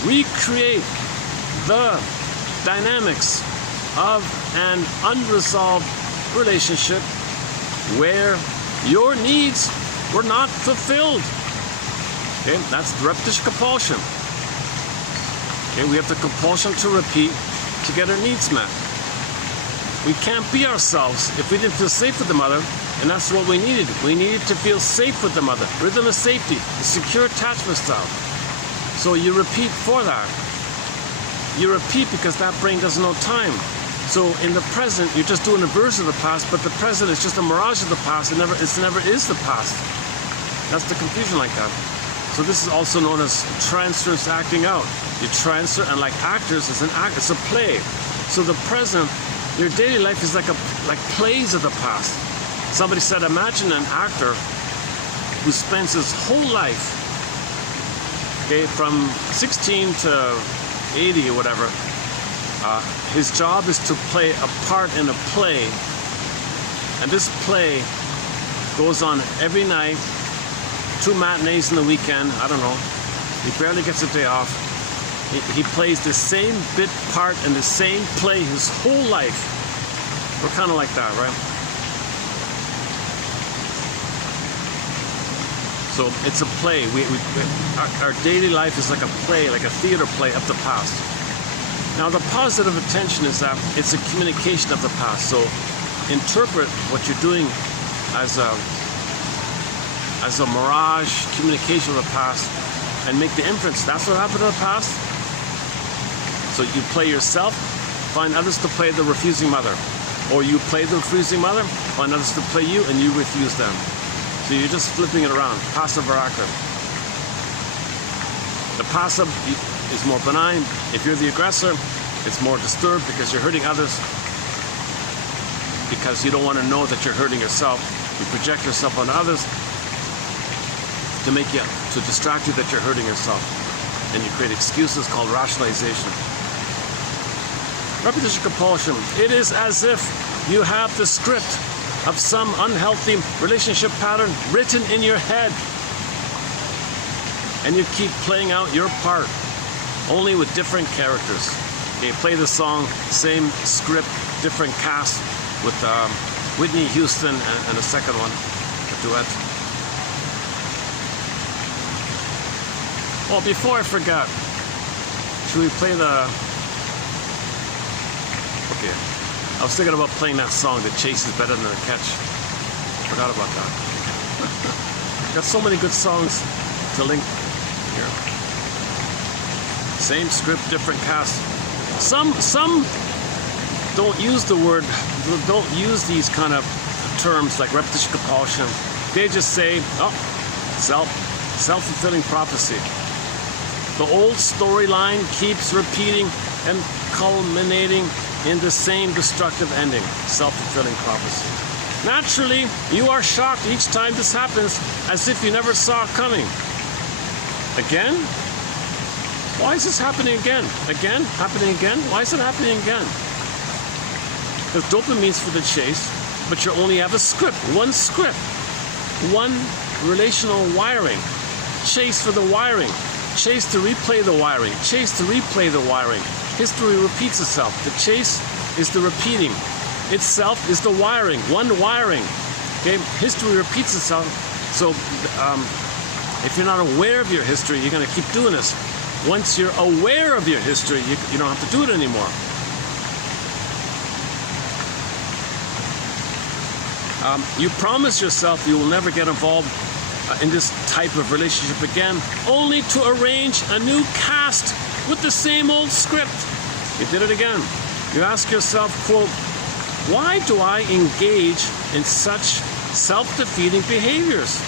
recreate the dynamics of an unresolved relationship where your needs were not fulfilled. Okay, that's repetition compulsion. Okay, we have the compulsion to repeat to get our needs met. We can't be ourselves if we didn't feel safe with the mother, and that's what we needed. We needed to feel safe with the mother. Rhythm of safety, the secure attachment style. So you repeat for that. You repeat because that brain doesn't know time. So in the present, you're just doing a version of the past, but the present is just a mirage of the past. It never is the past. That's the confusion like that. So this is also known as transference acting out. You transfer, and like actors, it's a play. So the present, your daily life is like plays of the past. Somebody said, imagine an actor who spends his whole life, okay, from 16 to 80 or whatever, his job is to play a part in a play, and this play goes on every night, 2 matinees in the weekend, I don't know, he barely gets a day off. He plays the same bit part in the same play his whole life. We're kind of like that, right? So it's a play. Our daily life is like a play, like a theater play of the past. Now the positive attention is that it's a communication of the past. So interpret what you're doing as a mirage communication of the past and make the inference. That's what happened in the past. So you play yourself, find others to play the refusing mother. Or you play the refusing mother, find others to play you, and you refuse them. So you're just flipping it around, passive or active. The passive is more benign. If you're the aggressor, it's more disturbed because you're hurting others, because you don't want to know that you're hurting yourself. You project yourself on others to distract you that you're hurting yourself. And you create excuses called rationalization. Repetition compulsion. It is as if you have the script of some unhealthy relationship pattern written in your head, and you keep playing out your part, only with different characters. Okay, play the song, same script, different cast, with Whitney Houston and the second one, a duet. Well, before I forget, should we play the... Okay, I was thinking about playing that song, The Chase is Better Than the Catch. Forgot about that. Got so many good songs to link here. Same script, different cast. Some don't use these kind of terms like repetition compulsion. They just say, oh, self-fulfilling prophecy. The old storyline keeps repeating and culminating in the same destructive ending, self-fulfilling prophecy. Naturally, you are shocked each time this happens, as if you never saw it coming. Again? Why is this happening again? Again? Happening again? Why is it happening again? Because dopamine's for the chase, but you only have a script, one relational wiring. Chase for the wiring. Chase to replay the wiring. Chase to replay the wiring. History repeats itself. The chase is the repeating. Itself is the wiring. One wiring. Okay? History repeats itself. So if you're not aware of your history, you're going to keep doing this. Once you're aware of your history, you don't have to do it anymore. You promise yourself you will never get involved in this type of relationship again, only to arrange a new cast with the same old script. You did it again. You ask yourself, quote, why do I engage in such self-defeating behaviors?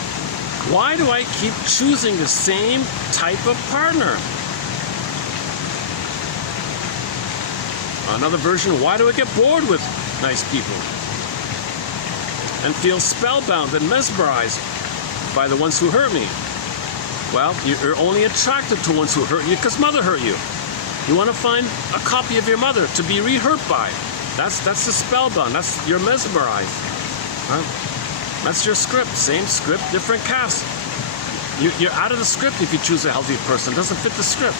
Why do I keep choosing the same type of partner? Another version, why do I get bored with nice people and feel spellbound and mesmerized by the ones who hurt me? Well, you're only attracted to ones who hurt you because mother hurt you. You want to find a copy of your mother to be re-hurt by. That's the spellbound. You're mesmerized. Right? That's your script. Same script, different cast. You're out of the script if you choose a healthy person. It doesn't fit the script.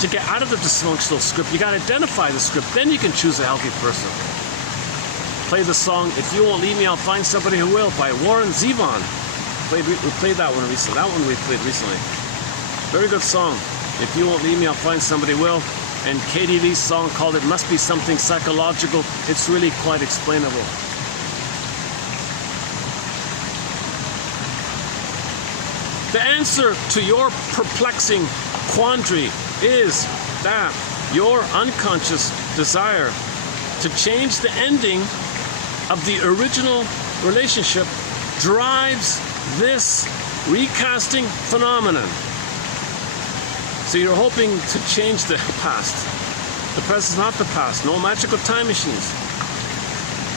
To get out of the dysfunctional script, you got to identify the script. Then you can choose a healthy person. play the song "If You Won't Leave Me, I'll Find Somebody Who Will" by Warren Zevon. We played that one recently. That one we played recently. Very good song. "If You Won't Leave Me, I'll Find Somebody Who Will." And Katie Lee's song called "It Must Be Something Psychological." It's really quite explainable. The answer to your perplexing quandary is that your unconscious desire to change the ending of the original relationship drives this recasting phenomenon. So you're hoping to change the past. The present is not the past. No magical time machines.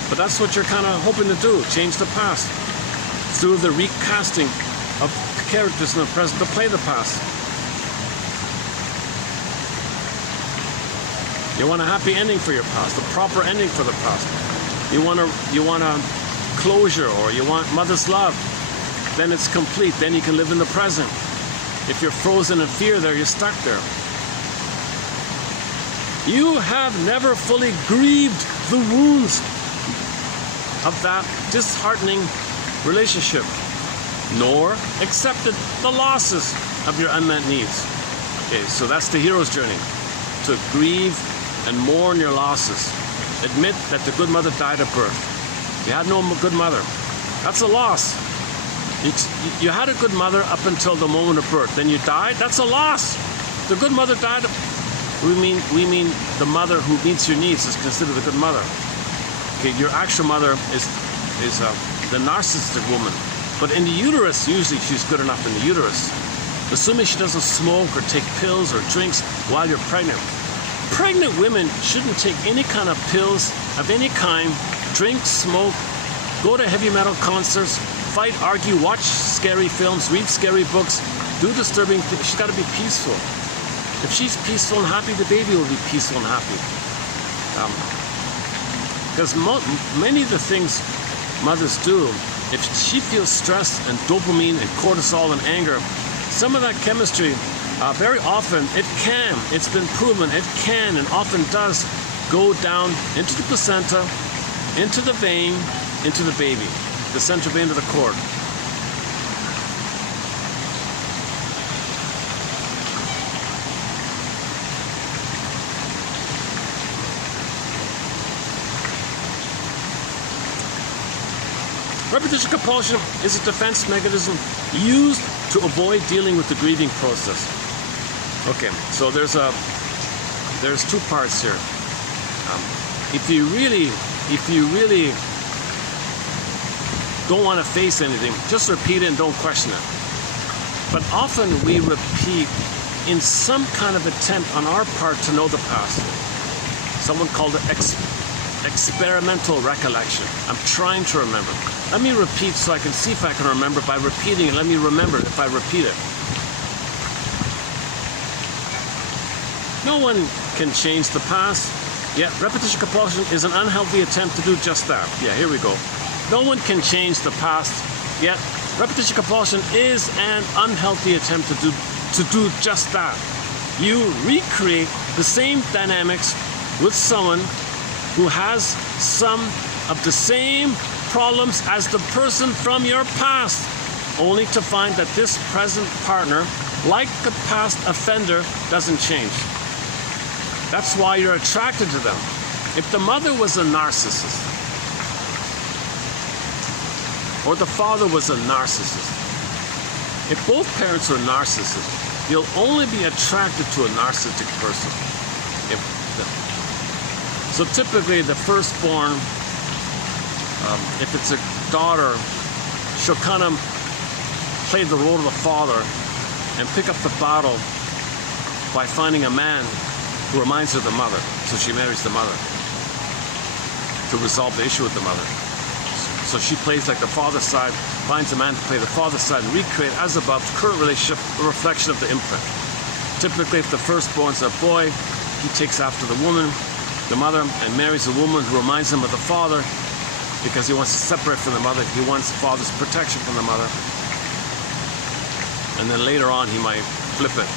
But that's what you're kind of hoping to do, change the past through the recasting of characters in the present to play the past. You want a happy ending for your past, a proper ending for the past. You want a closure, or you want mother's love. Then it's complete. Then you can live in the present. If you're frozen in fear there, you're stuck there. You have never fully grieved the wounds of that disheartening relationship, nor accepted the losses of your unmet needs. Okay, so that's the hero's journey. To grieve and mourn your losses. Admit that the good mother died at birth. You had no good mother. That's a loss. You had a good mother up until the moment of birth. Then you died. That's a loss. The good mother died. We mean the mother who meets your needs is considered a good mother. Okay, your actual mother is the narcissistic woman. But in the uterus, usually she's good enough in the uterus. Assuming she doesn't smoke or take pills or drinks while you're pregnant. Pregnant women shouldn't take any kind of pills of any kind, drink, smoke, go to heavy metal concerts, fight, argue, watch scary films, read scary books, do disturbing things. She's got to be peaceful. If she's peaceful and happy, the baby will be peaceful and happy. Because many of the things mothers do, if she feels stress and dopamine and cortisol and anger, some of that chemistry, very often it's been proven, it can and often does go down into the placenta, into the vein, into the baby, the central vein of the cord. Repetition compulsion is a defense mechanism used to avoid dealing with the grieving process. Okay, so there's two parts here. If you really don't want to face anything, just repeat it and don't question it. But often we repeat in some kind of attempt on our part to know the past. Someone called it experimental recollection. I'm trying to remember. Let me repeat so I can see if I can remember by repeating it. Let me remember if I repeat it. No one can change the past, yet repetition compulsion is an unhealthy attempt to do just that. Yeah, here we go. No one can change the past, yet repetition compulsion is an unhealthy attempt to do just that. You recreate the same dynamics with someone who has some of the same problems as the person from your past, only to find that this present partner, like the past offender, doesn't change. That's why you're attracted to them. If the mother was a narcissist, or the father was a narcissist, if both parents are narcissists, you'll only be attracted to a narcissistic person. So typically the firstborn, if it's a daughter, she'll kind of play the role of the father and pick up the battle by finding a man who reminds her of the mother. So she marries the mother to resolve the issue with the mother. So she plays like the father's side, finds a man to play the father's side, and recreate as above current relationship a reflection of the imprint. Typically, if the firstborn's a boy, he takes after the woman, the mother, and marries a woman who reminds him of the father because he wants to separate from the mother. He wants the father's protection from the mother. And then later on, he might flip it.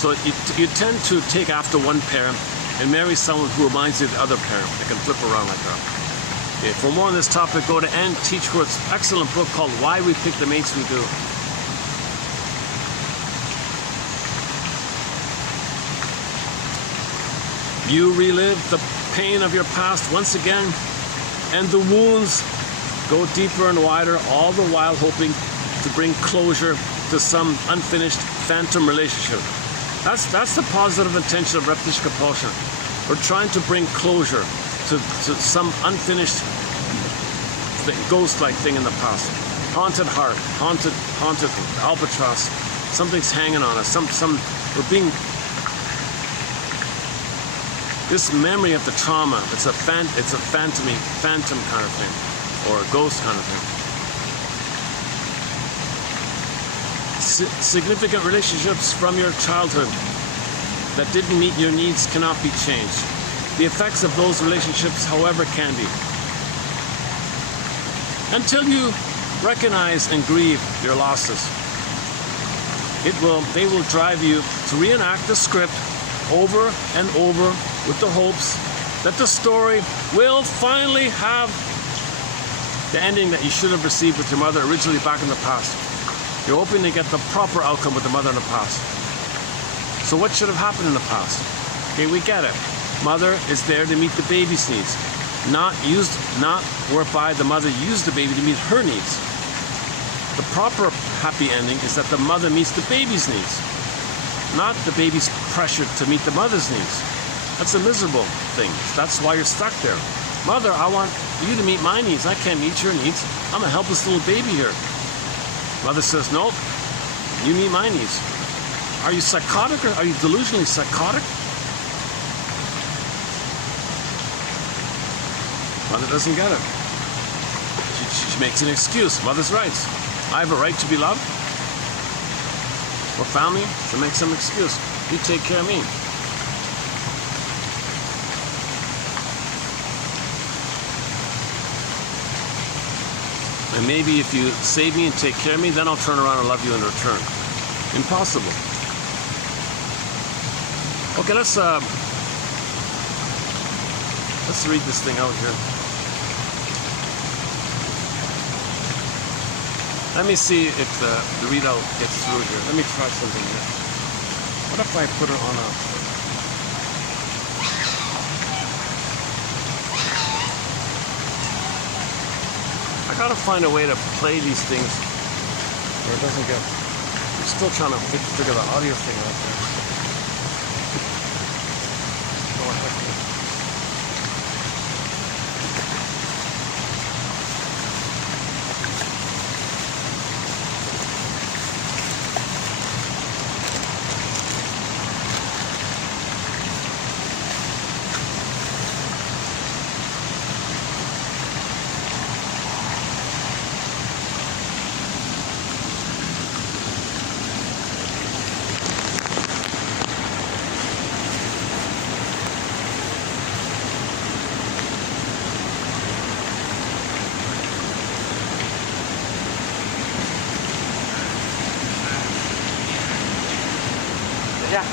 So you tend to take after one parent and marry someone who reminds you of the other parent. It can flip around like that. Okay, for more on this topic, go to Ann Teachworth's excellent book called Why We Pick the Mates We Do. You relive the pain of your past once again, and the wounds go deeper and wider, all the while hoping to bring closure to some unfinished phantom relationship. That's the positive intention of repetition compulsion. We're trying to bring closure to some unfinished ghost-like thing in the past. Haunted heart, haunted albatross. Something's hanging on us. We're being. This memory of the trauma. It's a phantom kind of thing, or a ghost kind of thing. Significant relationships from your childhood that didn't meet your needs cannot be changed. The effects of those relationships, however, can be. Until you recognize and grieve your losses, they will drive you to reenact the script over and over with the hopes that the story will finally have the ending that you should have received with your mother originally back in the past. You're hoping to get the proper outcome with the mother in the past. So what should have happened in the past? Okay, we get it. Mother is there to meet the baby's needs, not whereby the mother used the baby to meet her needs. The proper happy ending is that the mother meets the baby's needs, not the baby's pressured to meet the mother's needs. That's a miserable thing. That's why you're stuck there. Mother, I want you to meet my needs. I can't meet your needs. I'm a helpless little baby here. Mother says, no, you meet my needs. Are you psychotic, or are you delusionally psychotic? Mother doesn't get it. She makes an excuse. Mother's rights. I have a right to be loved. Or family, so make some excuse. You take care of me. And maybe if you save me and take care of me, then I'll turn around and love you in return. Impossible. Okay, let's read this thing out here. Let me see if the readout gets through here. Let me try something here. What if I put it on a... I gotta find a way to play these things where it doesn't get... I'm still trying to figure the audio thing out there. Yeah.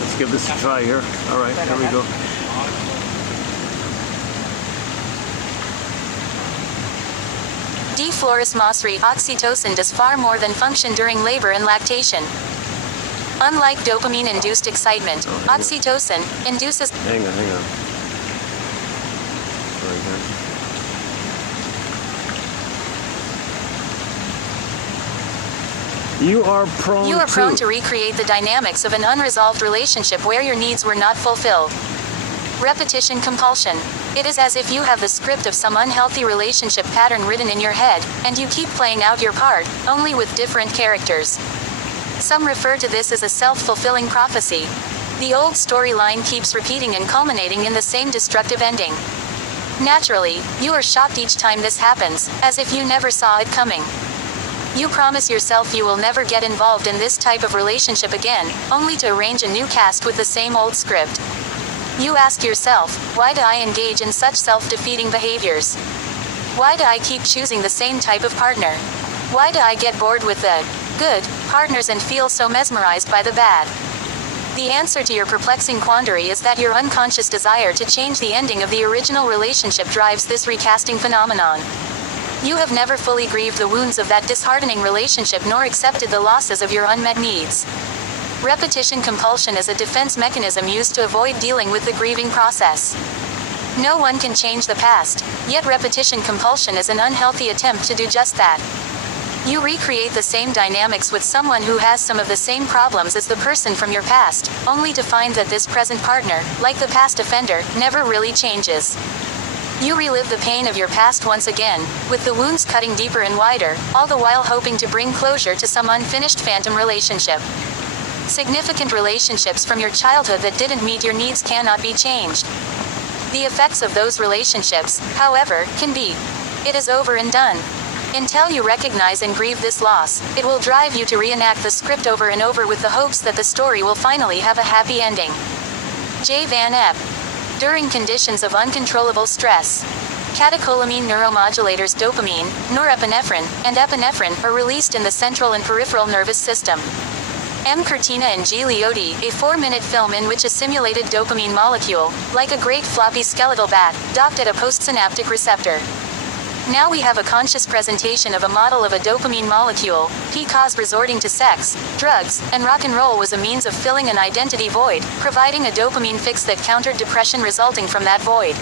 Let's give this a try here. All right, here we go. D. Flores Mosri, oxytocin does far more than function during labor and lactation. Unlike dopamine-induced excitement, oxytocin induces... Hang on. Very good. You are prone to recreate the dynamics of an unresolved relationship where your needs were not fulfilled. Repetition compulsion. It is as if you have the script of some unhealthy relationship pattern written in your head, and you keep playing out your part, only with different characters. Some refer to this as a self-fulfilling prophecy. The old storyline keeps repeating and culminating in the same destructive ending. Naturally, you are shocked each time this happens, as if you never saw it coming. You promise yourself you will never get involved in this type of relationship again, only to arrange a new cast with the same old script. You ask yourself, why do I engage in such self-defeating behaviors? Why do I keep choosing the same type of partner? Why do I get bored with the good partners and feel so mesmerized by the bad? The answer to your perplexing quandary is that your unconscious desire to change the ending of the original relationship drives this recasting phenomenon. You have never fully grieved the wounds of that disheartening relationship nor accepted the losses of your unmet needs. Repetition compulsion is a defense mechanism used to avoid dealing with the grieving process. No one can change the past, yet repetition compulsion is an unhealthy attempt to do just that. You recreate the same dynamics with someone who has some of the same problems as the person from your past, only to find that this present partner, like the past offender, never really changes. You relive the pain of your past once again, with the wounds cutting deeper and wider, all the while hoping to bring closure to some unfinished phantom relationship. Significant relationships from your childhood that didn't meet your needs cannot be changed. The effects of those relationships, however, can be. It is over and done. Until you recognize and grieve this loss, it will drive you to reenact the script over and over with the hopes that the story will finally have a happy ending. J. Van Epp. During conditions of uncontrollable stress, catecholamine neuromodulators dopamine, norepinephrine, and epinephrine are released in the central and peripheral nervous system. M. Cortina and G. Liotti, a 4-minute film in which a simulated dopamine molecule, like a great floppy skeletal bat, docked at a postsynaptic receptor. Now we have a conscious presentation of a model of a dopamine molecule, because resorting to sex, drugs, and rock and roll was a means of filling an identity void, providing a dopamine fix that countered depression resulting from that void.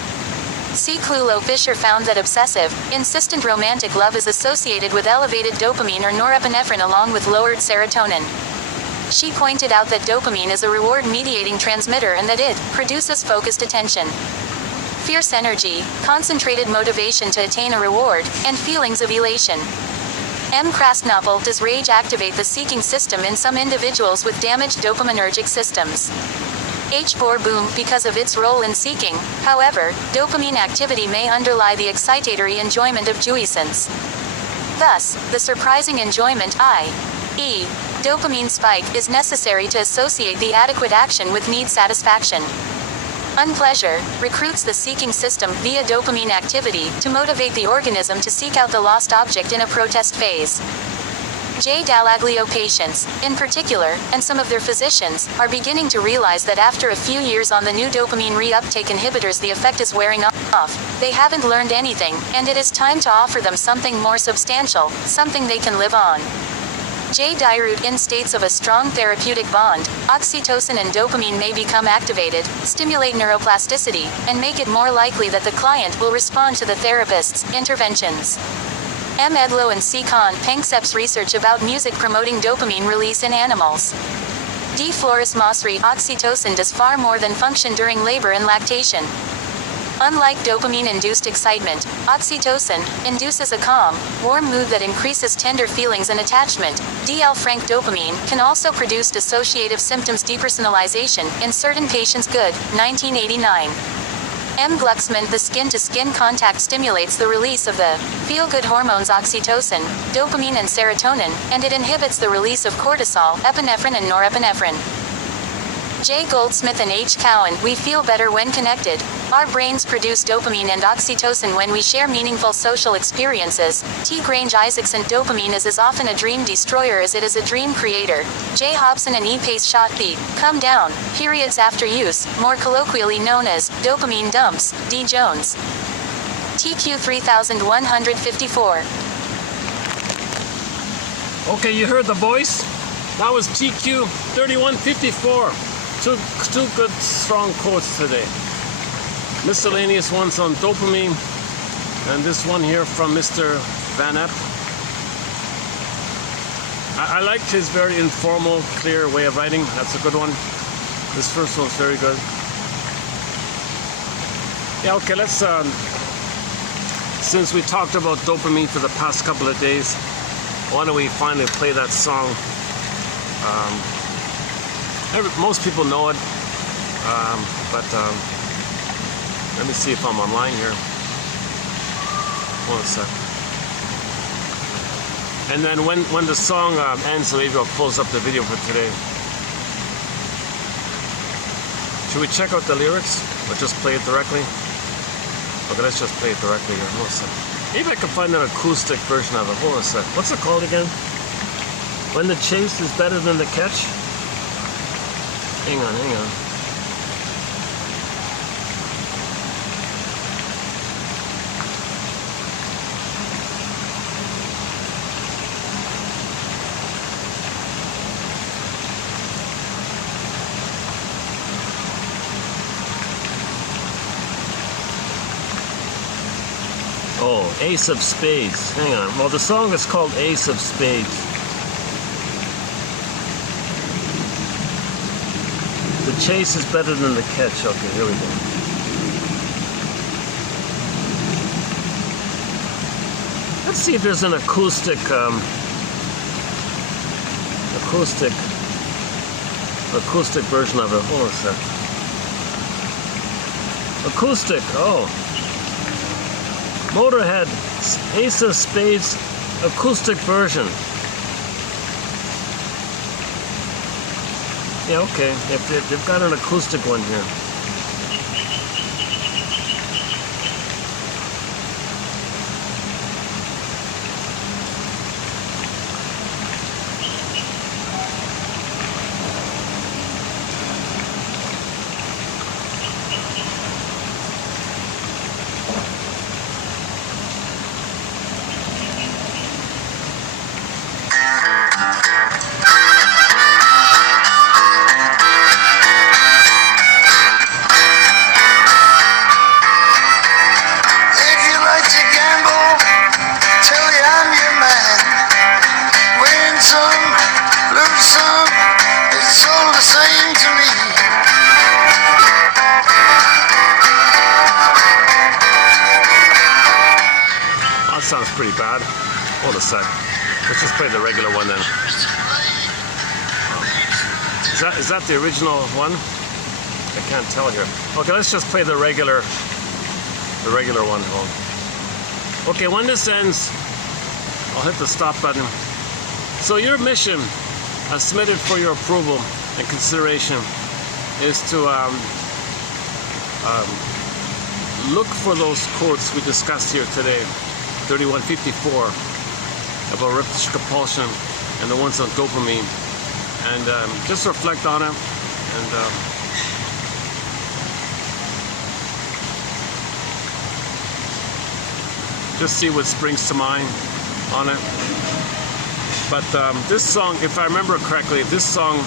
C. Clulo Fisher found that obsessive, insistent romantic love is associated with elevated dopamine or norepinephrine along with lowered serotonin. She pointed out that dopamine is a reward-mediating transmitter and that it produces focused attention. Fierce energy, concentrated motivation to attain a reward, and feelings of elation. M. Krasnopol does rage activate the seeking system in some individuals with damaged dopaminergic systems. H. Bohr-Boom, because of its role in seeking, however, dopamine activity may underlie the excitatory enjoyment of jouissance. Thus, the surprising enjoyment i.e., dopamine spike is necessary to associate the adequate action with need satisfaction. Unpleasure recruits the seeking system via dopamine activity to motivate the organism to seek out the lost object in a protest phase. J. Dallaglio patients, in particular, and some of their physicians, are beginning to realize that after a few years on the new dopamine reuptake inhibitors the effect is wearing off, they haven't learned anything, and it is time to offer them something more substantial, something they can live on. J. Dyrud in states of a strong therapeutic bond, oxytocin and dopamine may become activated, stimulate neuroplasticity, and make it more likely that the client will respond to the therapist's interventions. M. Edlow and C. Kahn Panksepp's research about music promoting dopamine release in animals. D. Flores Mosri oxytocin does far more than function during labor and lactation. Unlike dopamine-induced excitement, oxytocin induces a calm, warm mood that increases tender feelings and attachment. D.L. Frank dopamine can also produce dissociative symptoms depersonalization in certain patients. Good, 1989. M. Glucksmann the skin-to-skin contact stimulates the release of the feel-good hormones oxytocin, dopamine and serotonin, and it inhibits the release of cortisol, epinephrine and norepinephrine. J. Goldsmith and H. Cowan, we feel better when connected. Our brains produce dopamine and oxytocin when we share meaningful social experiences. T. Grange Isaacson, dopamine is as often a dream destroyer as it is a dream creator. J. Hobson and E. Pace shot the come down periods after use, more colloquially known as dopamine dumps. D. Jones. TQ 3154. Okay, you heard the voice? That was TQ 3154. Two good, strong quotes today. Miscellaneous ones on dopamine, and this one here from Mr. Van Epp. I liked his very informal, clear way of writing. That's a good one. This first one's very good. Yeah, okay, let's, since we talked about dopamine for the past couple of days, why don't we finally play that song? Most people know it, but let me see if I'm online here. Hold on a sec. And then when the song ends, maybe I'll close up the video for today. Should we check out the lyrics or just play it directly? Okay, let's just play it directly here. Hold on a sec. Maybe I can find an acoustic version of it. Hold on a sec. What's it called again? When the chase is better than the catch? Hang on, hang on. Oh, Ace of Spades. Hang on. Well, the song is called Ace of Spades. The chase is better than the catch. Okay, here we go. Let's see if there's an acoustic version of it. Hold on a sec. Acoustic. Oh. Motorhead, Ace of Spades, acoustic version. Yeah, okay. They've got an acoustic one here. Sounds pretty bad. Hold a sec. Let's just play the regular one then. Is that the original one? I can't tell here. Okay, let's just play the regular one. Hold. Okay, when this ends, I'll hit the stop button. So your mission, submitted for your approval and consideration, is to look for those quotes we discussed here today. 3154 about repetition compulsion and the ones on dopamine, and just reflect on it and just see what springs to mind on it. But this song, if I remember correctly, this song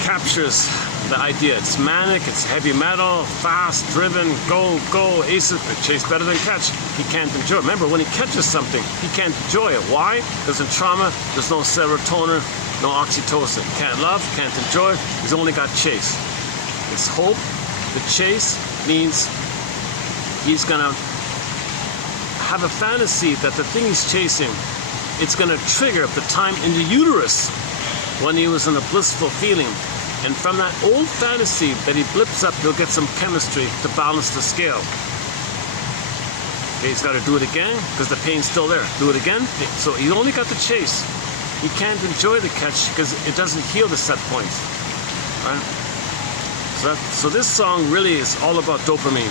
captures the idea. It's manic, it's heavy metal, fast, driven, go, aces, chase better than catch. He can't enjoy it. Remember, when he catches something, he can't enjoy it. Why? Because in trauma, there's no serotonin, no oxytocin. Can't love, can't enjoy, he's only got chase. It's hope. The chase means he's gonna have a fantasy that the thing he's chasing, it's gonna trigger the time in the uterus when he was in a blissful feeling. And from that old fantasy that he blips up, he'll get some chemistry to balance the scale. Okay, he's got to do it again because the pain's still there. Do it again. So he only got the chase. He can't enjoy the catch because it doesn't heal the set points. Right? So this song really is all about dopamine.